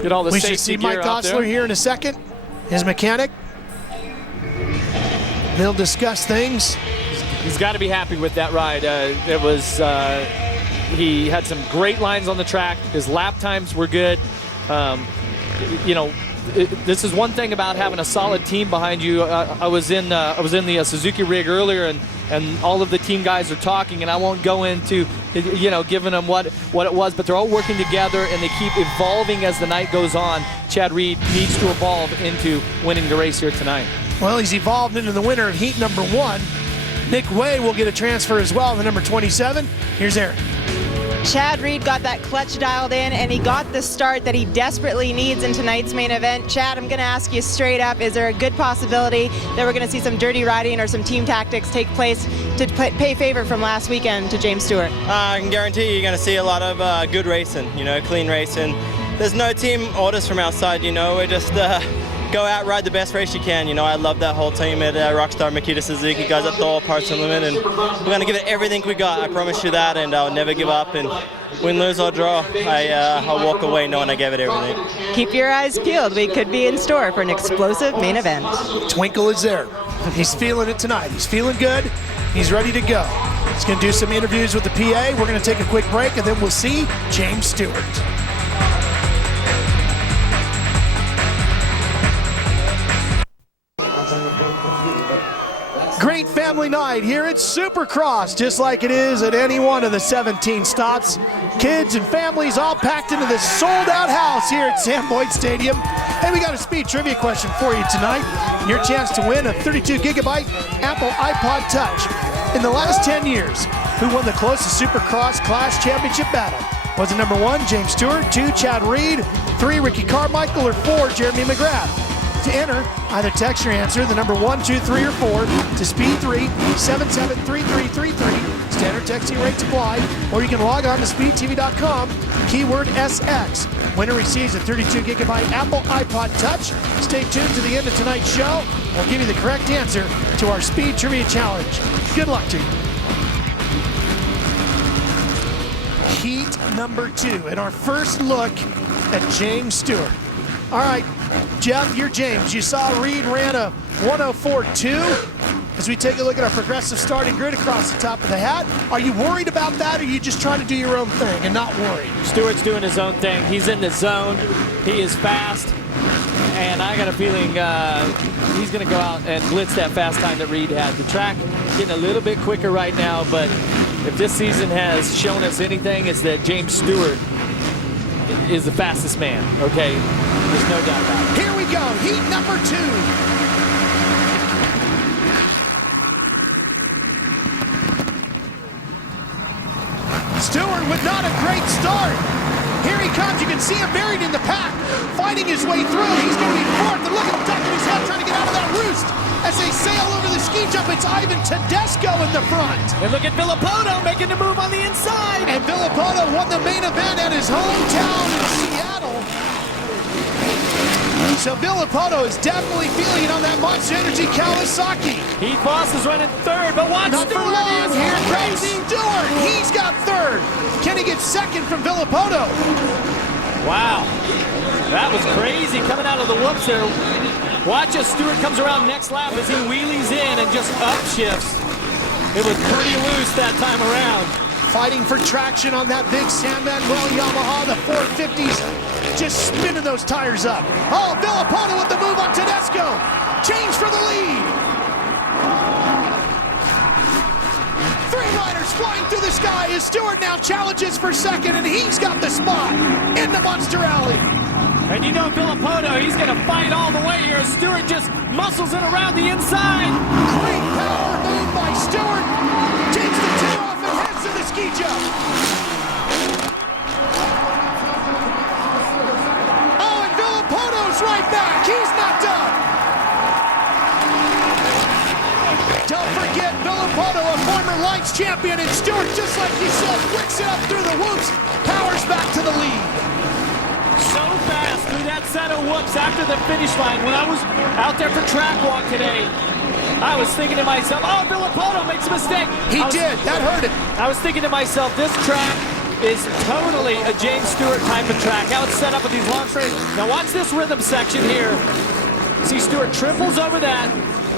Get all the we safety should see gear Mike out Osler there. here in a second, his mechanic. They'll discuss things. He's got to be happy with that ride. He had some great lines on the track. His lap times were good. This is one thing about having a solid team behind you. I was in the Suzuki rig earlier, and all of the team guys are talking, and I won't go into giving them what it was, but they're all working together and they keep evolving as the night goes on. Chad Reed needs to evolve into winning the race here tonight. Well, he's evolved into the winner of heat number 1. Nick Way will get a transfer as well, the number 27. Here's Aaron. Chad Reed got that clutch dialed in, and he got the start that he desperately needs in tonight's main event. Chad, I'm going to ask you straight up, is there a good possibility that we're going to see some dirty riding or some team tactics take place to pay favor from last weekend to James Stewart? I can guarantee you're going to see a lot of good racing, clean racing. There's no team orders from our side, we're just go out, ride the best race you can. I love that whole team at Rockstar, Makita Suzuki, guys at Thor, Parts Unlimited, and we're going to give it everything we got. I promise you that, and I'll never give up. And win, lose, or draw, I'll walk away knowing I gave it everything. Keep your eyes peeled. We could be in store for an explosive main event. Twinkle is there. He's feeling it tonight. He's feeling good. He's ready to go. He's going to do some interviews with the PA. We're going to take a quick break, and then we'll see James Stewart. Great family night here at Supercross, just like it is at any one of the 17 stops. Kids and families all packed into this sold-out house here at Sam Boyd Stadium. And we got a speed trivia question for you tonight. Your chance to win a 32-gigabyte Apple iPod Touch. In the last 10 years, who won the closest Supercross Class Championship battle? Was it number 1, James Stewart, 2, Chad Reed, 3, Ricky Carmichael, or 4, Jeremy McGrath? To enter, either text your answer, the number 1, 2, 3, or 4, to Speed 3 773333. Standard texting rates apply, or you can log on to speedtv.com, keyword SX. Winner receives a 32-gigabyte Apple iPod Touch. Stay tuned to the end of tonight's show. We'll give you the correct answer to our Speed Trivia Challenge. Good luck to you. Heat number 2, and our first look at James Stewart. All right, Jeff, you're James. You saw Reed ran a 104.2. As we take a look at our progressive starting grid across the top of the hat, are you worried about that, or are you just trying to do your own thing and not worried? Stewart's doing his own thing. He's in the zone. He is fast. And I got a feeling he's going to go out and blitz that fast time that Reed had. The track getting a little bit quicker right now, but if this season has shown us anything, it's that James Stewart is the fastest man, okay? There's no doubt about it. Here we go, heat number 2. Stewart with not a great start. Here he comes, you can see him buried in the pack, fighting his way through. He's going to be 4th, and look at the top of his head trying to get out of that roost. As they sail over the ski jump, it's Ivan Tedesco in the front. And look at Villopoto making the move on the inside. And Villopoto won the main event at his hometown in Seattle. So Villopoto is definitely feeling it on that Monster Energy Kawasaki. Heat Boss is running 3rd, but watch Not Stewart. for long. Here comes Stewart. He's got 3rd. Can he get 2nd from Villopoto? Wow, that was crazy coming out of the whoops there. Watch as Stewart comes around next lap as he wheelies in and just upshifts. It was pretty loose that time around. Fighting for traction on that big San Manuel Yamaha, the 450s, just spinning those tires up. Oh, Villopoto with the move on Tedesco. Change for the lead. 3 riders flying through the sky as Stewart now challenges for 2nd, and he's got the spot in the Monster Alley. And you know Villopoto, he's going to fight all the way here. Stewart just muscles it around the inside. Great power move by Stewart. Takes the 2 off and heads to the ski jump. Oh, and Villopoto's right back. He's not done. Don't forget Villopoto, a former light Supercross champion, and Stewart, just like you said, wicks it up through the whoops, powers back to the lead. So fast through that set of whoops after the finish line. When I was out there for track walk today, I was thinking to myself, oh, Villopoto makes a mistake. He did, that hurt him. I was thinking to myself, this track is totally a James Stewart type of track. How it's set up with these long straight. Now watch this rhythm section here. See Stewart triples over that,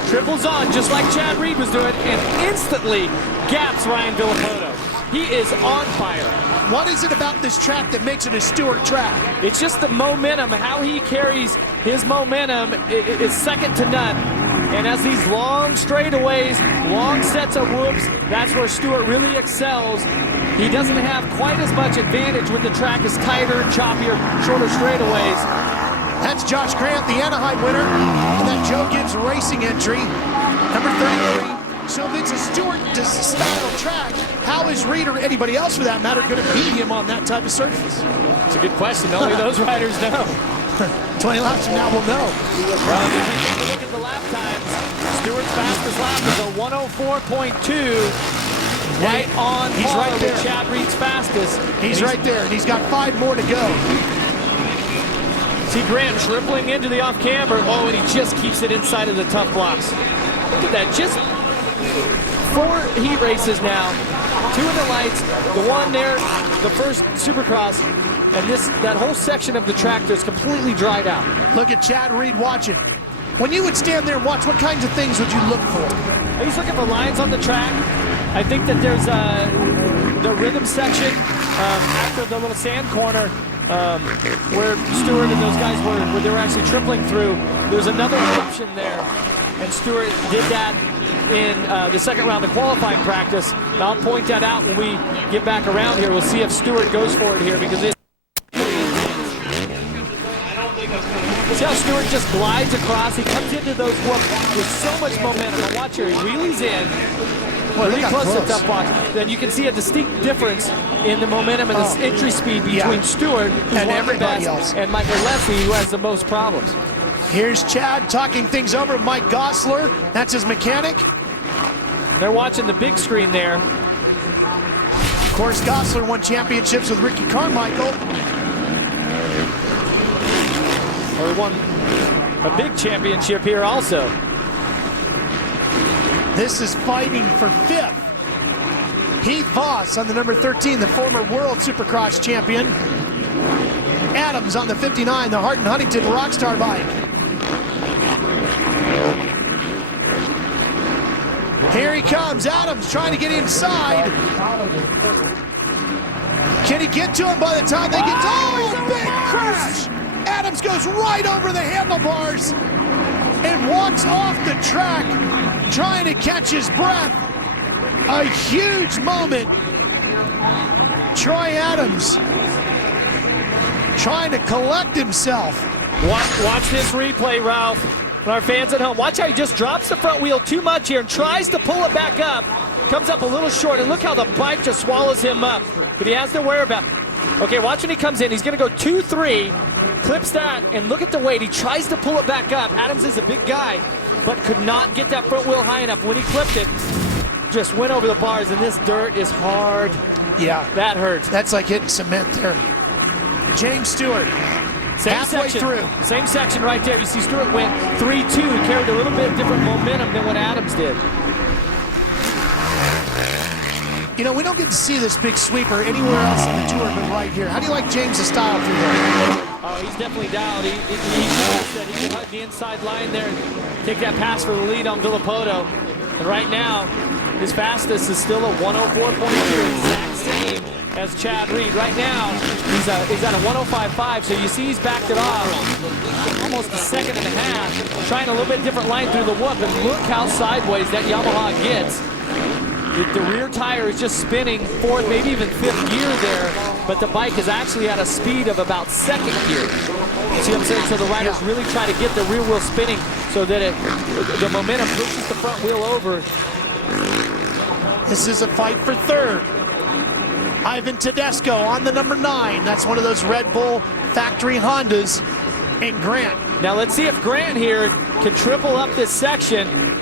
triples on just like Chad Reed was doing, and instantly gaps Ryan Villopoto. He is on fire. What is it about this track that makes it a Stewart track? It's just the momentum, how he carries his momentum is second to none. And as these long straightaways, long sets of whoops, that's where Stewart really excels. He doesn't have quite as much advantage when the track is tighter, choppier, shorter straightaways. That's Josh Grant, the Anaheim winner, and that Joe Gibbs Racing entry, number 33. So if it's a Stewart-style track, how is Reed or anybody else for that matter going to beat him on that type of surface? It's a good question. Only those riders know. 20 laps from now we'll know. Well, if you take a look at the lap times, Stewart's fastest lap is a 104.2. Right on he's par right there. with Chad Reed's fastest. He's right there, and he's got 5 more to go. See Grant tripling into the off-camber. Oh, and he just keeps it inside of the tough blocks. Look at that, just 4 heat races now. 2 in the lights, the one there, the first Supercross, and that whole section of the track is completely dried out. Look at Chad Reed watching. When you would stand there and watch, what kinds of things would you look for? He's looking for lines on the track. I think that there's the rhythm section after the little sand corner where Stewart and those guys where they were actually tripling through. There's another option there, and Stewart did that in the second round of qualifying practice. And I'll point that out when we get back around here. We'll see if Stewart goes for it here because see how Stewart just glides across. He comes into those whoops with so much momentum. Now watch here, he wheelies in. Really close to the tough box. Then you can see a distinct difference in the momentum and the entry speed between Stewart and everybody else, and Michael Alessi, who has the most problems. Here's Chad talking things over with Mike Gosselaar. That's his mechanic. They're watching the big screen there. Of course, Gosselaar won championships with Ricky Carmichael. Well, he won a big championship here also. This is fighting for 5th. Heath Voss on the number 13, the former World Supercross champion. Adams on the 59, the Hardin Huntington Rockstar bike. Here he comes, Adams trying to get inside. Can he get to him by the time they get to big crash! Adams goes right over the handlebars and walks off the track, trying to catch his breath. A huge moment. Troy Adams trying to collect himself. Watch this replay, Ralph. And our fans at home, watch how he just drops the front wheel too much here and tries to pull it back up. Comes up a little short, and look how the bike just swallows him up. But he has no whereabout. Okay, watch when he comes in. He's going to go 2-3, clips that, and look at the weight. He tries to pull it back up. Adams is a big guy, but could not get that front wheel high enough. When he clipped it, just went over the bars, and this dirt is hard. Yeah. That hurts. That's like hitting cement there. James Stewart, halfway through. Same section right there. You see Stewart went 3-2, carried a little bit different momentum than what Adams did. You know, we don't get to see this big sweeper anywhere else in the tour but right here. How do you like James' style through there? Oh, he's definitely dialed. He said he can hug the inside line there and take that pass for the lead on Villopoto. And right now, his fastest is still a 104.2, exact same as Chad Reed. Right now, he's at a 105.5, so you see he's backed it off almost a second and a half, trying a little bit different line through the whoop, and look how sideways that Yamaha gets. The rear tire is just spinning 4th, maybe even 5th gear there, but the bike is actually at a speed of about 2nd gear. You see what I'm saying? So the riders really try to get the rear wheel spinning so that the momentum pushes the front wheel over. This is a fight for 3rd. Ivan Tedesco on the number 9. That's one of those Red Bull factory Hondas. And Grant. Now let's see if Grant here can triple up this section.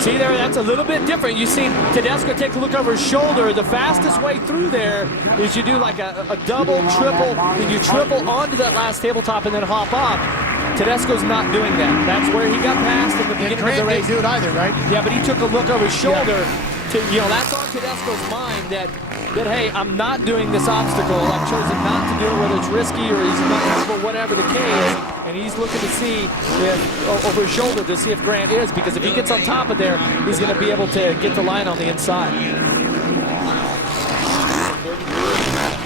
See there, that's a little bit different. You see Tedesco take a look over his shoulder. The fastest way through there is you do like a double, triple, then you triple onto that last tabletop and then hop off. Tedesco's not doing that. That's where he got past in the beginning of the race. Didn't do it either, right? Yeah, but he took a look over his shoulder. That's on Tedesco's mind that hey, I'm not doing this obstacle. I've chosen not to do it, whether it's risky or he's not comfortable, whatever the case. And he's looking to see if, over his shoulder to see if Grant is, because if he gets on top of there, he's going to be able to get the line on the inside.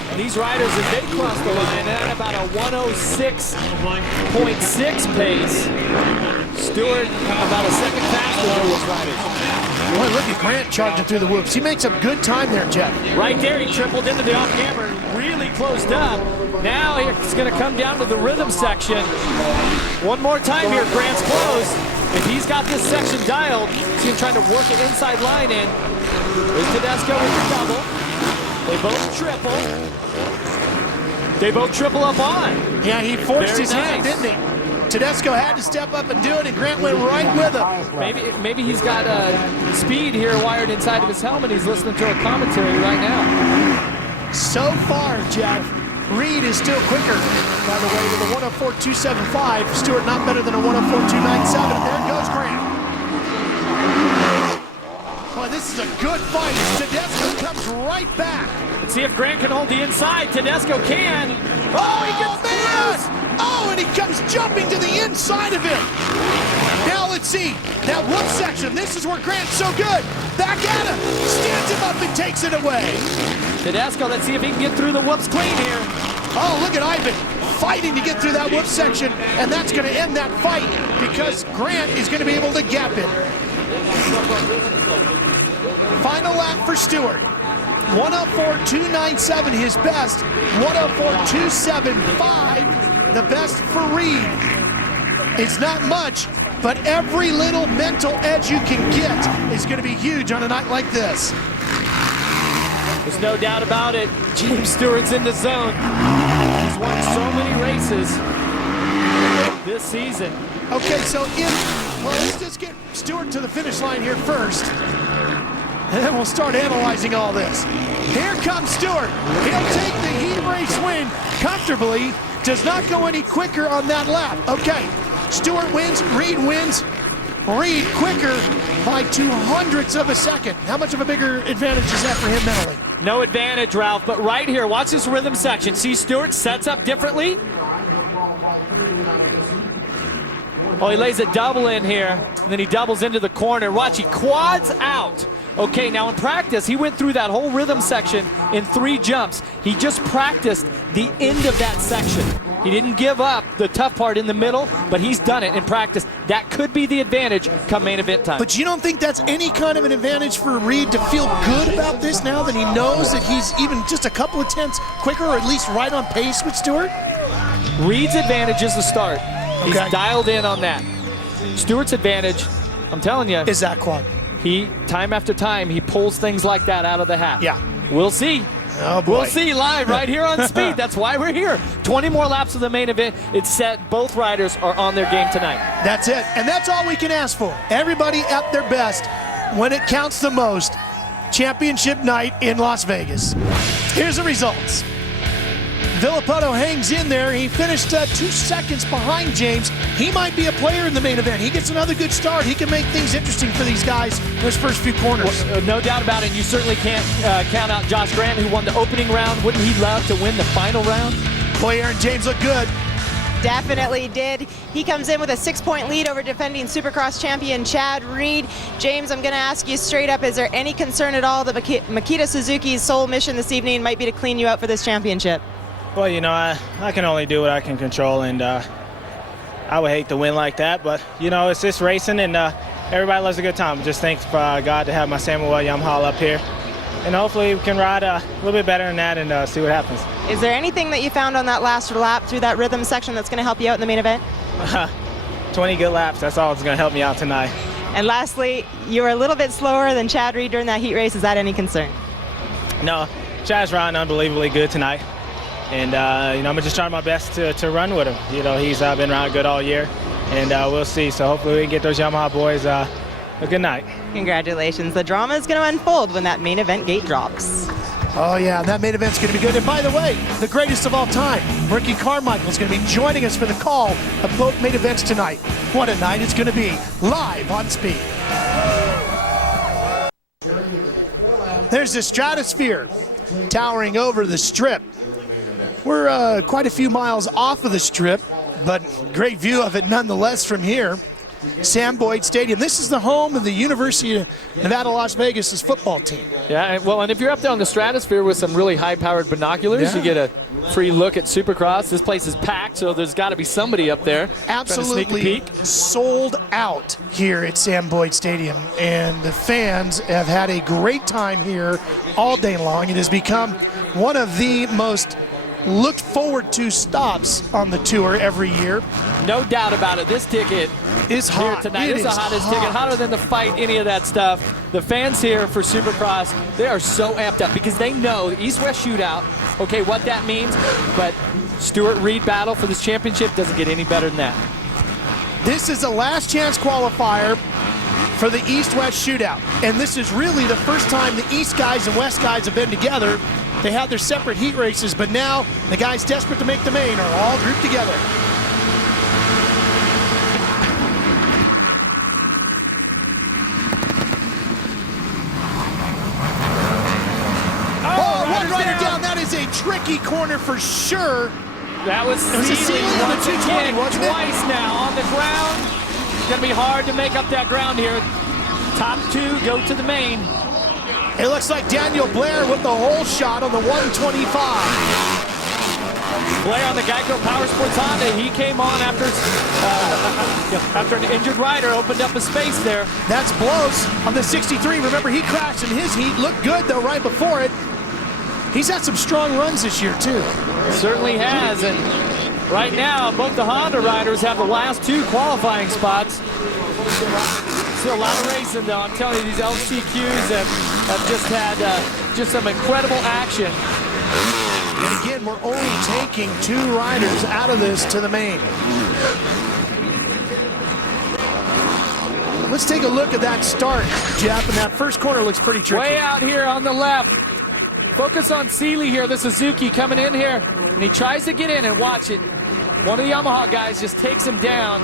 And these riders, as they cross the line at about a 106.6 pace. Stewart about a second faster than those riders. Boy, look at Grant charging through the whoops. He makes a good time there, Jeff. Right there, he tripled into the off-camber and really closed up. Now it's going to come down to the rhythm section. One more time here, Grant's close. If he's got this section dialed, see him trying to work an inside line in. There's Tedesco with the double. They both triple. They both triple up on. Yeah, he forced his hand, didn't he? Tedesco had to step up and do it, and Grant went right with him. Maybe he's got speed here wired inside of his helmet. He's listening to a commentary right now. So far, Jeff, Reed is still quicker, by the way, with a 104.275. Stewart not better than a 104.297. And there goes Grant. Boy, this is a good fight. Tedesco comes right back. Let's see if Grant can hold the inside. Tedesco can. Oh, he gets this! Oh, and he comes jumping to the inside of him. Now let's see. That whoop section. This is where Grant's so good. Back at him. Stands him up and takes it away. Tedesco, let's see if he can get through the whoops clean here. Oh, look at Ivan fighting to get through that whoop section, and that's going to end that fight because Grant is going to be able to gap it. Final lap for Stewart. 104.297 his best. 104.275 the best for Reed. It's not much, but every little mental edge you can get is going to be huge on a night like this. There's no doubt about it. James Stewart's in the zone. He's won so many races this season. Okay, so let's just get Stewart to the finish line here first. And then we'll start analyzing all this. Here comes Stewart. He'll take the heat race win comfortably. Does not go any quicker on that lap. Okay, Stewart wins, Reed wins. Reed quicker by 0.02 of a second. How much of a bigger advantage is that for him mentally? No advantage, Ralph, but right here, watch this rhythm section. See Stewart sets up differently. Oh, he lays a double in here, and then he doubles into the corner. Watch, he quads out. Okay, now in practice, he went through that whole rhythm section in 3 jumps. He just practiced the end of that section. He didn't give up the tough part in the middle, but he's done it in practice. That could be the advantage come main event time. But you don't think that's any kind of an advantage for Reed to feel good about this now that he knows that he's even just a couple of tenths quicker, or at least right on pace with Stewart? Reed's advantage is the start. Okay. He's dialed in on that. Stewart's advantage, I'm telling you, is that quad. He, time after time, he pulls things like that out of the hat. Yeah. We'll see. Oh boy. We'll see live right here on Speed. That's why we're here. 20 more laps of the main event. It's set. Both riders are on their game tonight. That's it. And that's all we can ask for. Everybody at their best when it counts the most. Championship night in Las Vegas. Here's the results. Villopoto hangs in there. He finished 2 seconds behind James. He might be a player in the main event. He gets another good start. He can make things interesting for these guys in his first few corners. Well, no doubt about it. You certainly can't count out Josh Grant, who won the opening round. Wouldn't he love to win the final round? Boy, Aaron James looked good. Definitely did. He comes in with a 6-point lead over defending Supercross champion Chad Reed. James, I'm going to ask you straight up, is there any concern at all that Makita Suzuki's sole mission this evening might be to clean you out for this championship? Well, you know, I can only do what I can control, and I would hate to win like that, but, you know, it's just racing, and everybody loves a good time. Just thank God to have my Samuel Yamaha up here, and hopefully we can ride a little bit better than that and see what happens. Is there anything that you found on that last lap through that rhythm section that's going to help you out in the main event? 20 good laps, that's all that's going to help me out tonight. And lastly, you were a little bit slower than Chad Reed during that heat race. Is that any concern? No, Chad's riding unbelievably good tonight. And, you know, I'm just trying my best to run with him. You know, he's been riding good all year, and we'll see. So hopefully we can get those Yamaha boys a good night. Congratulations. The drama is going to unfold when that main event gate drops. Oh yeah, that main event's going to be good. And by the way, the greatest of all time, Ricky Carmichael's going to be joining us for the call of both main events tonight. What a night it's going to be, live on Speed. There's the Stratosphere towering over the Strip. We're quite a few miles off of the Strip, but great view of it nonetheless from here. Sam Boyd Stadium. This is the home of the University of Nevada, Las Vegas' football team. Yeah, well, and if you're up there on the Stratosphere with some really high-powered binoculars, you get a free look at Supercross. This place is packed, so there's got to be somebody up there Absolutely sold out here at Sam Boyd Stadium, and the fans have had a great time here all day long. It has become one of the most looked forward to stops on the tour every year. No doubt about it. This ticket is hot here tonight. It's the hottest ticket, hotter than the fight, any of that stuff. The fans here for Supercross, they are so amped up because they know the East-West shootout, okay, what that means, but Stewart-Reed battle for this championship doesn't get any better than that. This is a last chance qualifier for the East-West shootout, and this is really the first time the East guys and West guys have been together. They had their separate heat races, but now the guys desperate to make the main are all grouped together. Oh, one rider down. That is a tricky corner for sure. That was Seeley on the 220, wasn't it? Twice now on the ground. It's going to be hard to make up that ground here. Top two go to the main. It looks like Daniel Blair with the hole shot on the 125. Blair on the Geico Power Sports Honda. He came on after an injured rider opened up a space there. That's Blows on the 63. Remember, he crashed in his heat. Looked good, though, right before it. He's had some strong runs this year, too. Certainly has. And right now, both the Honda riders have the last two qualifying spots. Still a lot of racing, though. I'm telling you, these LCQs have just had just some incredible action. And again, we're only taking two riders out of this to the main. Let's take a look at that start, Jeff, and that first corner looks pretty tricky. Way out here on the left. Focus on Seeley here, the Suzuki coming in here, and he tries to get in and watch it. One of the Yamaha guys just takes him down.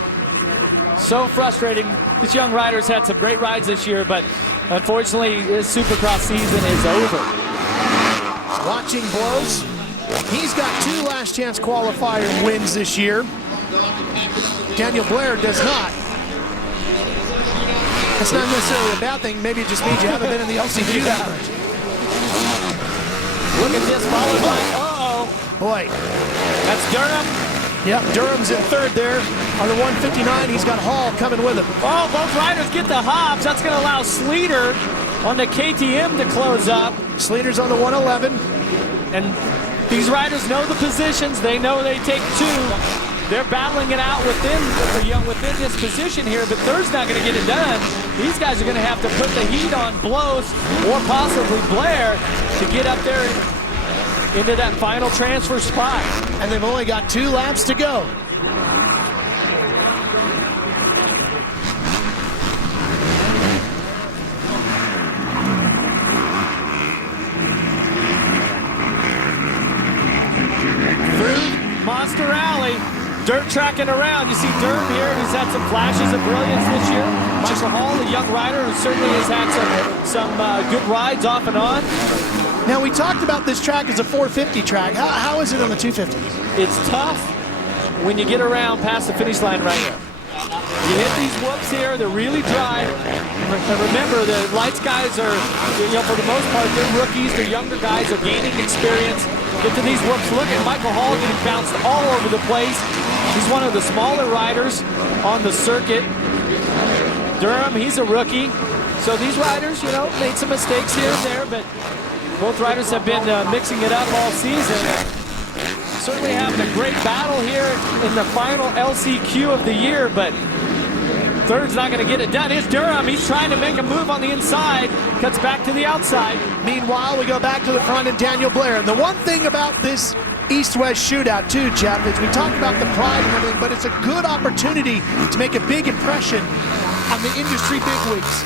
So frustrating. This young rider's had some great rides this year, but unfortunately, his Supercross season is over. Watching Blows. He's got two last chance qualifier wins this year. Daniel Blair does not. That's not necessarily a bad thing. Maybe it just means you haven't been in the LCQ that much. Look at this, followed by, uh-oh. Boy. That's Durham. Yep, Durham's in third there on the 159. He's got Hall coming with him. Oh, both riders get the hops. That's going to allow Sleater on the KTM to close up. Sleater's on the 111. And these riders know the positions. They know they take two. They're battling it out within this position here, but Third's not going to get it done. These guys are going to have to put the heat on Blows or possibly Blair to get up there into that final transfer spot. And they've only got 2 laps to go. Through Monster Alley, dirt tracking around. You see Durham here, who's had some flashes of brilliance this year. Michael Hall, a young rider who certainly has had some good rides off and on. Now, we talked about this track as a 450 track. How is it on the 250? It's tough when you get around past the finish line right here. You hit these whoops here, they're really dry. And remember, the lights guys are, for the most part, they're rookies, they're younger guys, they're gaining experience. Get to these whoops. Look at Michael Hall getting bounced all over the place. He's one of the smaller riders on the circuit. Durham, he's a rookie. So these riders, made some mistakes here and there, but both riders have been mixing it up all season. Certainly having a great battle here in the final LCQ of the year, but Third's not going to get it done. Here's Durham. He's trying to make a move on the inside. Cuts back to the outside. Meanwhile, we go back to the front and Daniel Blair. And the one thing about this East-West shootout, too, Jeff, is we talked about the pride and everything, but it's a good opportunity to make a big impression on the industry bigwigs.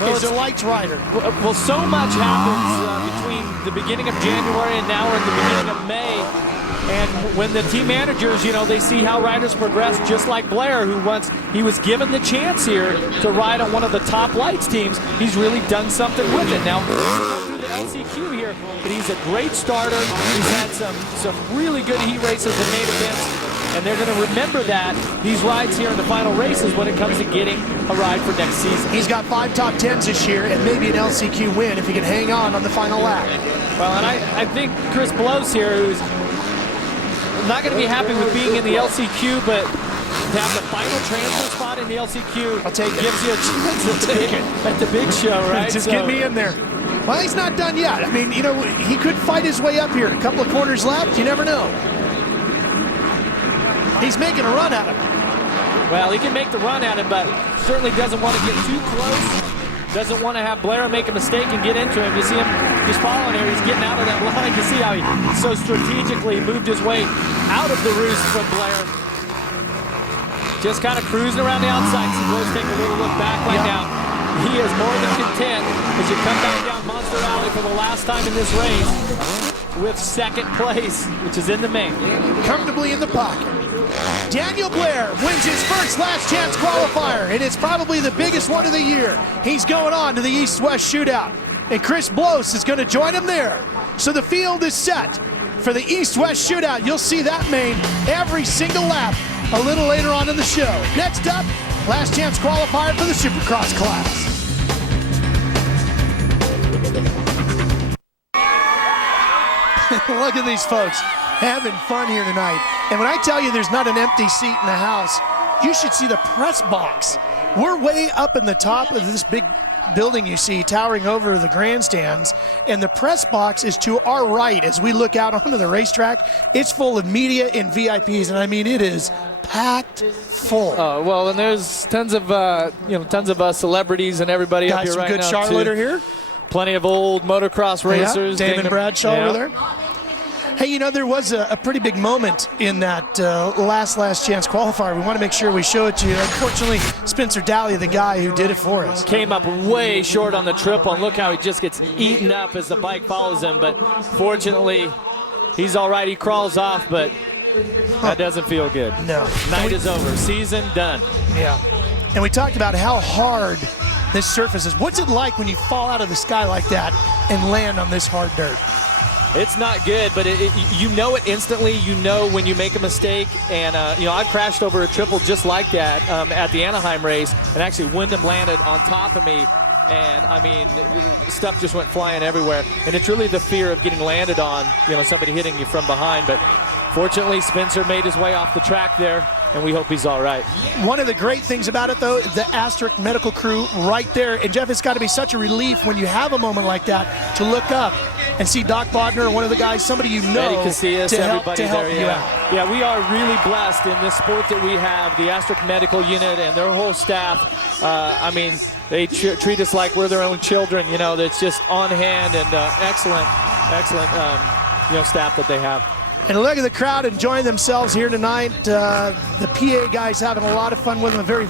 Well, is a lights rider. Well, so much happens between the beginning of January and now we're at the beginning of May. And when the team managers, you know, they see how riders progress, just like Blair, who once he was given the chance here to ride on one of the top lights teams, he's really done something with it. Now, through the LCQ here, but he's a great starter. He's had some really good heat races and main events. And they're going to remember that, these rides here in the final races, when it comes to getting a ride for next season. He's got 5 top 10s this year and maybe an LCQ win if he can hang on the final lap. Well, and I think Chris Blows here, who's not going to be happy with being in the LCQ, but to have the final transfer spot in the LCQ, I'll take it. Gives you a chance at the big show, right? Just get me in there. Well, he's not done yet. I mean, you know, he could fight his way up here. A couple of corners left, you never know. He's making a run at him. Well, he can make the run at him, but certainly doesn't want to get too close. Doesn't want to have Blair make a mistake and get into him. You see him just following here. He's getting out of that line. You see how he so strategically moved his way out of the roost from Blair. Just kind of cruising around the outside. So Blair's taking a little look back right now. He is more than content as you come back down Monster Alley for the last time in this race with second place, which is in the main. Comfortably in the pocket. Daniel Blair wins his first last chance qualifier, and it's probably the biggest one of the year. He's going on to the East-West Shootout, and Chris Blows is going to join him there. So the field is set for the East-West Shootout. You'll see that main every single lap a little later on in the show. Next up, last chance qualifier for the Supercross class. Look at these folks having fun here tonight. And when I tell you there's not an empty seat in the house, you should see the press box. We're way up in the top of this big building you see towering over the grandstands, and the press box is to our right as we look out onto the racetrack. It's full of media and VIPs, and I mean, it is packed full. Well, and there's tons of celebrities and everybody up here right now. Got some good Charlotte are here. Plenty of old motocross racers. Yeah, Damon Bradshaw over there. Hey, you know, there was a pretty big moment in that last chance qualifier. We want to make sure we show it to you. Unfortunately, Spencer Daly, the guy who did it for us, came up way short on the triple, and look how he just gets eaten up as the bike follows him. But fortunately, he's all right. He crawls off, but that doesn't feel good. No. Night is over. Season done. Yeah. And we talked about how hard this surface is. What's it like when you fall out of the sky like that and land on this hard dirt? It's not good, but you know it instantly. You know when you make a mistake. And, you know, I've crashed over a triple just like that at the Anaheim race. And actually, Windham landed on top of me. And, I mean, stuff just went flying everywhere. And it's really the fear of getting landed on, you know, somebody hitting you from behind. But fortunately, Spencer made his way off the track there, and we hope he's all right. One of the great things about it, though, the Asterisk medical crew right there. And, Jeff, it's got to be such a relief when you have a moment like that to look up and see Doc Bodner or one of the guys, somebody you know, Eddie Casillas, to help everybody there, you out. Yeah, we are really blessed in this sport that we have, the Asterisk medical unit and their whole staff. I mean, they treat us like we're their own children, you know. That's just on hand and excellent, you know, staff that they have. And look at the crowd enjoying themselves here tonight. The PA guys having a lot of fun with them. A very